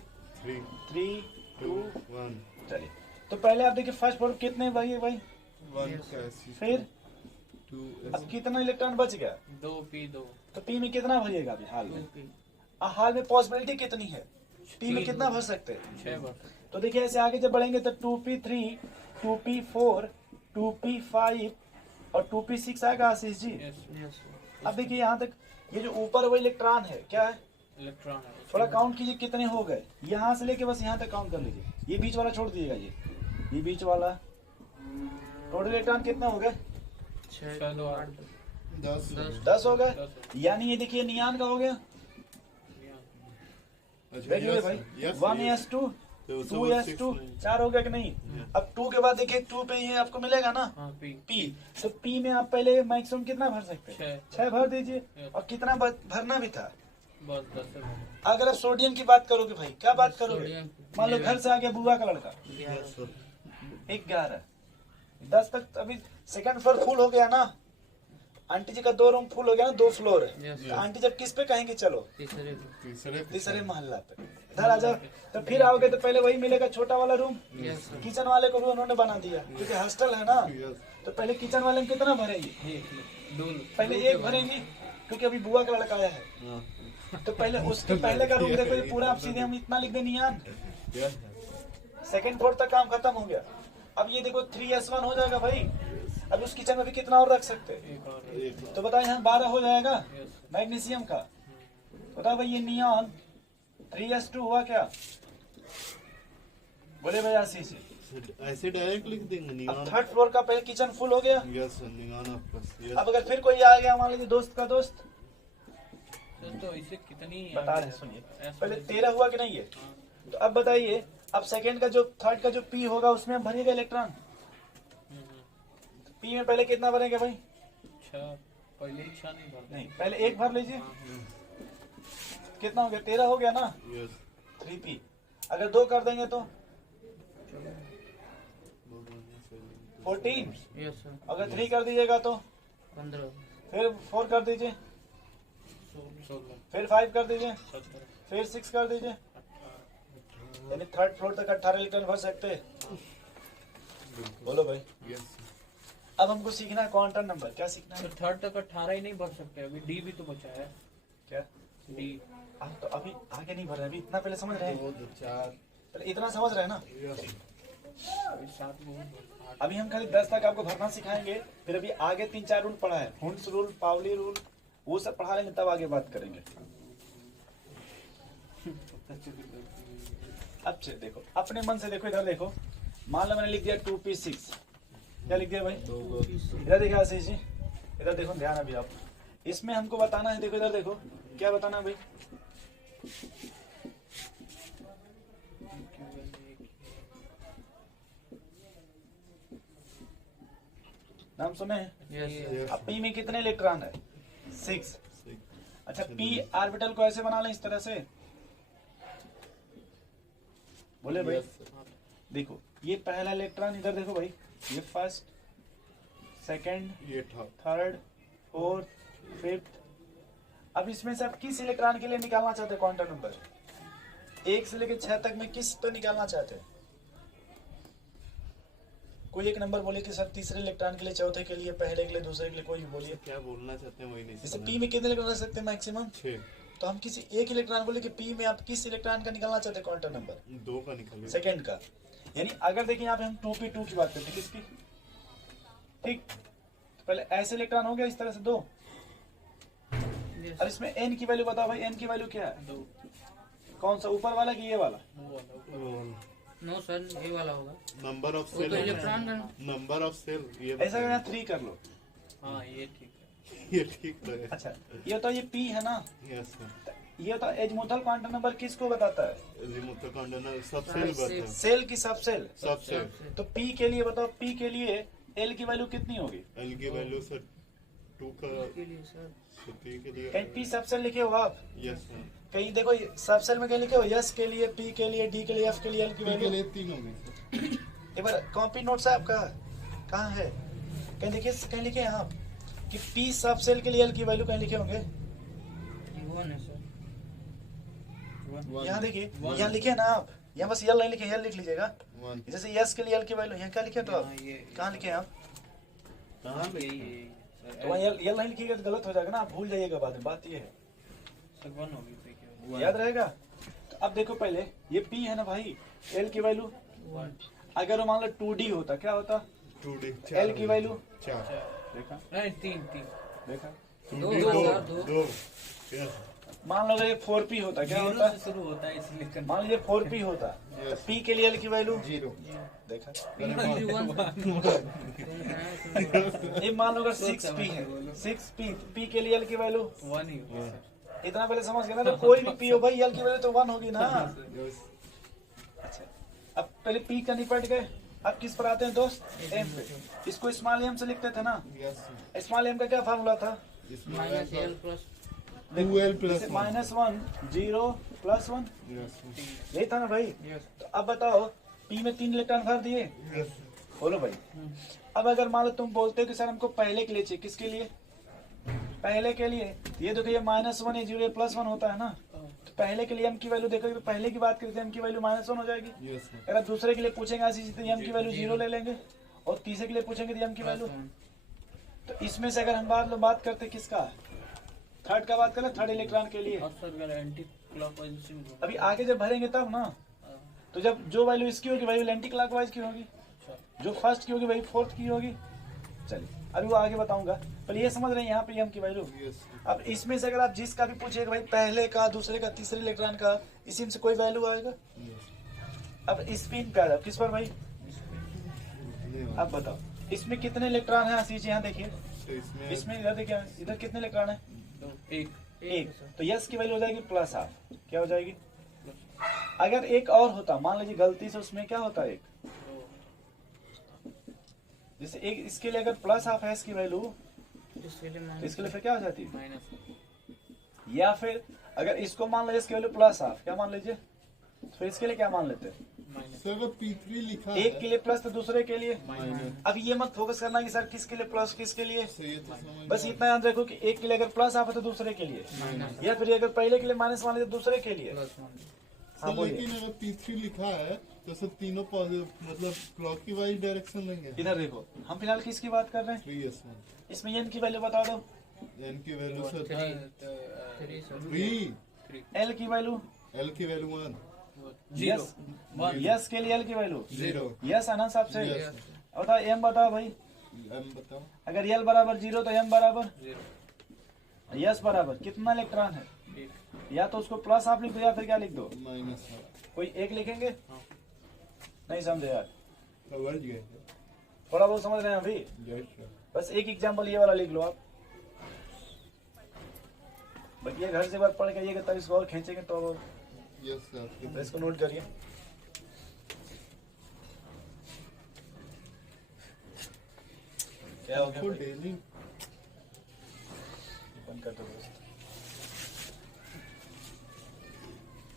3 3 2 1 चलिए। तो पहले आप देखिए फर्स्ट फ्लोर कितने भाई 1 का फिर 2 अब कितना इलेक्ट्रॉन बच गया? 2p2 तो पी में कितना भरिएगा अभी हाल में? 2p हाल में पॉसिबिलिटी कितनी है? पी में कितना भर सकते हैं? 6 बार। तो देखिए ऐसे आगे जब बढ़ेंगे तो 2p3 2p4 2p5 और 2p6 आएगा आशीष जी। यस अब देखिए यहाँ तक ये जो ऊपर वो इलेक्ट्रॉन है क्या है? इलेक्ट्रॉन है। थोड़ा काउंट कीजिए कितने हो गए। यहाँ से लेके बस यहाँ तक काउंट कर लीजिए। ये बीच वाला छोड़ दीजिएगा। ये बीच वाला टोटल इलेक्ट्रॉन कितने हो गए? 6 2 8 10 10 हो गए। यानी ये देखिए नियान का हो गया। देखिए भाई 1s2 2s2 4 हो गया कि नहीं? अब 2 के बाद देखिए 2 पे ये आपको मिलेगा ना हाँ p P। तो P में आप पहले मैक्सिमम कितना भर सकते हैं? 6 भर दीजिए। और कितना भरना भी था? बस 10 से अगर आप सोडियम की बात करोगे भाई क्या बात करोगे? सोडियम मान लो घर से आ गया बुआ का लड़का 11 10 तक अभी सेकंड फ्लोर फुल हो गया ना। आंटी जी का 2 रूम फुल हो गया ना, 2 फ्लोर है। Yes. तो आंटी जब किस पे कहेंगे चलो? तीसरे तीसरे मोहल्ला पे। इधर आ जाओ। तो फिर आओगे तो पहले वही मिलेगा छोटा वाला रूम। Yes sir. किचन वाले को भी उन्होंने बना दिया क्योंकि हॉस्टल है ना। तो पहले किचन वाले में कितना भरेंगे? पहले एक भरेंगे क्योंकि अभी बुआ का लड़का आया है। तो पहले उसके पहले का रूम देखो, ये पूरा आप सीधे हम इतना लिख दें नियान। सेकंड फ्लोर तक काम खत्म हो गया। अब ये देखो 3s1 हो जाएगा भाई। अब उस किचन में भी कितना और रख सकते हैं? तो बताओ यहाँ 12 हो जाएगा मैग्नीशियम का। बताओ भाई ये नियॉन 3s2 हुआ क्या? बोले भाई आशीष ऐसे डायरेक्ट लिख देंगे अब नियॉन। थर्ड फ्लोर का पहले किचन फुल हो गया। यस सर, नियॉन ऑफ अब अगर फिर कोई आ गया मान लीजिए दोस्त का दोस्त, तो इसे कितनी बता रहे हैं सुनिए। पहले 13 हुआ कि नहीं है? तो अब बताइए अब सेकंड का जो थर्ड का जो पी होगा उसमें हम भरिएगा इलेक्ट्रॉन। पी में पहले कितना भरेंगे भाई? 6 पहले ही 6 नहीं भरते। नहीं पहले एक भर लीजिए। कितना हो गया? 13 हो गया ना। यस 3p अगर 2 कर देंगे तो 14। Yes sir. अगर 3 कर दीजिएगा तो 15 फिर 4 कर दीजिए, 16 फिर 5 कर दीजिए, 17 फिर 6 कर दीजिए। यानी थर्ड फ्लोर तक 18 इलेक्ट्रॉन भर सकते हैं। बोलो भाई। यस अब हमको सीखना है क्वांटम नंबर। क्या सीखना है? तो थर्ड तक 18 ही नहीं भर सकते। अभी डी भी तो बचा है। क्या डी आप तो अभी आगे नहीं भर रहे, अभी इतना पहले समझ रहे हैं। 2 4 पहले इतना समझ रहे हैं ना। यस अभी 7 में अभी हम खाली 10 तक आपको भरना सिखाएंगे। फिर अभी आगे 3-4 रूल पढ़ा है, हुंस रूल, पावली रूल, वो सब पढ़ा लेंगे तब आगे बात करेंगे। अब से देखो अपने मन से देखो, इधर देखो। मान लो मैंने लिख दिया 2p6। क्या लिख दिया भाई? इधर देखिए आशीष जी, इधर देखो ध्यान अभी आप। इसमें हमको बताना है, देखो इधर देखो क्या बताना है भाई? नाम सुने हैं? यस अब p में कितने इलेक्ट्रॉन है? 6। अच्छा p ऑर्बिटल को ऐसे बना लें इस तरह से। बोले भाई देखो ये पहला इलेक्ट्रॉन, इधर देखो भाई, ये फर्स्ट, सेकंड, ये था थर्ड, फोर्थ, फिफ्थ। अब इसमें से आप किस इलेक्ट्रॉन के लिए निकालना चाहते हैं क्वांटम नंबर? 1 से लेकर 6 तक में किस पे निकालना चाहते हैं? कोई एक नंबर बोले कि सर तीसरे इलेक्ट्रॉन के लिए, चौथे के लिए, पहले के लिए, दूसरे के लिए, कोई भी बोलिए। क्या बोलना चाहते हैं वही नहीं जैसे समझ। पी में कितने इलेक्ट्रॉन रह सकते हैं मैक्सिमम? 6 तो हम किसी एक इलेक्ट्रॉन बोले कि पी में आप किस इलेक्ट्रॉन का निकालना चाहते हैं क्वांटम नंबर? 2 का निकल गया। सेकंड का। यानी अगर देखिए यहाँ पे हम 2p2 की बात करते हैं, किसकी? ठीक, तो पहले ऐसे इलेक्ट्रॉन हो गया इस तरह से 2। अब इसमें n की वैल्यू बताओ भाई, n की वैल्यू क्या है? 2 कौन सा, ऊपर वाला कि ये वाला? नो सर ये वाला होगा। नंबर ऑफ वो सेल तो इलेक्ट्रॉन का। नंबर ऑफ सेल ये ऐसा करना 3 कर लो। हाँ ये ठीक है। ये ठीक है। अच्छा ये तो ये p है ना, यस सर। ये तो एजमुथल क्वांटम नंबर किसको बताता है? रिमोट कंडोनर सब सेल बताओ, सेल की सब सेल। सब सेल। तो पी के लिए बताओ, पी के लिए एल की वैल्यू कितनी होगी? एल की वैल्यू सर 2 का के लिए सर पी के लिए कहीं पी सब सेल लिखे हो आप? यस सर, कहीं देखो सब सेल में कहीं लिखे हो यस के लिए, पी के लिए, डी के लिए, एफ के लिए, एल की पी के वैल्यू? लिए 3 होगी सर। एक बार कॉपी नोट्स है आपका, कहाँ है? कहीं देखिए, कहीं लिखे हैं आप कि पी सब सेल के लिए एल की वैल्यू कहीं लिखे होंगे? ये 1 है सर। यहाँ देखिए, यहाँ लिखे ना आप, यहाँ बस यल नहीं लिखे, यल लिख लीजिएगा। 1 जैसे यस के लिए एल की वैल्यू यहाँ क्या लिखे तो आप कहाँ लिखे हैं आप? कहां पे? तो वहाँ यल नहीं लिखिएगा तो गलत हो जाएगा ना, आप भूल जाइएगा बाद में, बात ये है। सर 1 होगी तो क्या? याद रहेगा? तो अब देखो पहले ये पी है ना भाई, एल की वैल्यू 1 अगर वो मान लो 2D होता क्या होता? 2D एल की वैल्यू 4 देखा, नहीं 3 देखा। 2 2 2 मान लो ये 4P होता क्या होता? से शुरू होता है इसलिए मान लीजिए 4P होता तो Yes. P के लिए एल की वैल्यू 0 देखा। 1 ये मान लो अगर 6P है, 6P, P के लिए एल की वैल्यू 1 ही होगा सर। इतना पहले समझ गए ना? तो कोई भी P हो भाई, एल की वैल्यू तो 1 होगी ना। अच्छा, अब पहले P का निपट गए, अब किस पर आते हैं दोस्त? M पे। इसको स्मॉल m से लिखते थे ना? यस स्मॉल m का क्या फार्मूला था? Minus L plus 2l plus -1 0 +1, yes यही था ना भाई? तो अब बताओ P में 3 इलेक्ट्रॉन भर दिए, यस बोलो भाई। अब अगर मान लो तुम बोलते हो कि सर हमको पहले के लिए चाहिए, किसके लिए? पहले के लिए ये देखो, ये -1 ये 0 +1 होता है ना, तो पहले के लिए m की वैल्यू देखो, तो पहले की बात करते हैं, m की वैल्यू -1 हो जाएगी। यस अगर आप दूसरे के लिए पूछेंगे ऐसी तो m की वैल्यू 0 ले लेंगे, और तीसरे के लिए पूछेंगे तो m की वैल्यू। तो इसमें से अगर हम बात करते किसका, थर्ड का बात करें, थर्ड इलेक्ट्रॉन के लिए। और सर अगर एंटी क्लॉकवाइज से भी अभी आगे जब भरेंगे तब ना, तो जब जो वैल्यू इसकी होगी वही एंटी क्लॉकवाइज की होगी, जो फर्स्ट की होगी वही फोर्थ की होगी। चलिए अभी वो आगे बताऊंगा, पर ये समझ रहे हैं यहाँ पे m की वैल्यू। यस अब इसमें से अगर आप जिसका भी पूछिएगा भाई, पहले का, दूसरे का, तीसरे इलेक्ट्रॉन का, इसी में से कोई वैल्यू आएगा। अब स्पिन पे आ जाओ, किस पर भाई? अब बताओ इसमें कितने इलेक्ट्रॉन है आशीष? यहाँ देखिए, इसमें इधर देखिए, इधर कितने इलेक्ट्रॉन है? एक। तो यस की वैल्यू हो जाएगी +1/2, क्या हो जाएगी? अगर एक और होता, मान लीजिए गलती से उसमें क्या होता है, एक जैसे एक, इसके लिए अगर +1/2 है इसकी वैल्यू, तो इसके लिए फिर क्या हो जाती है? माइनस। या फिर अगर इसको मान लीजिए इसकी वैल्यू +1/2, क्या मान लीजिए, तो इसके लिए क्या मान लेते हैं? सर P3 लिखा एक के लिए प्लस तो दूसरे के लिए। माइनस। अब ये मत फोकस करना कि सर किसके लिए प्लस, किसके लिए, सही है तो समझ बस इतना याद रखो कि एक के लिए अगर +1/2 है तो दूसरे के लिए, या फिर अगर पहले के लिए माइनस मान लीजिए दूसरे के लिए। हाँ सर बोलिए। लेकिन अगर P3 लिखा है तो सब तीनों मतलब क्लॉक की वाइज डायरेक्शन लेंगे। इधर देखो, हम फिलहाल किसकी बात कर रहे हैं? 3 यस सर। इसमें n की वैल्यू बता दो। n की वैल्यू सर 3 3, l की वैल्यू, l की वैल्यू 1, यस, यस के लिए l की वैल्यू 0। यस आना सबसे। Yes. बताओ m बताओ भाई, m बताओ। अगर l बराबर 0 तो m बराबर, यस बराबर कितना इलेक्ट्रॉन है? या तो उसको प्लस आप लिख दो या फिर क्या लिख दो, माइनस कोई एक लिखेंगे। नहीं समझे यार, समझ गए थोड़ा बहुत समझ रहे हैं अभी? Yes sir. बस एक एग्जाम्पल ये वाला लिख लो आप, बट ये घर से बार पढ़ के आइएगा तब इसको और खींचेंगे तो यस सर। इसको नोट करिए। क्या हो गया आपको भाई? डेली बंद कर दो दोस्त।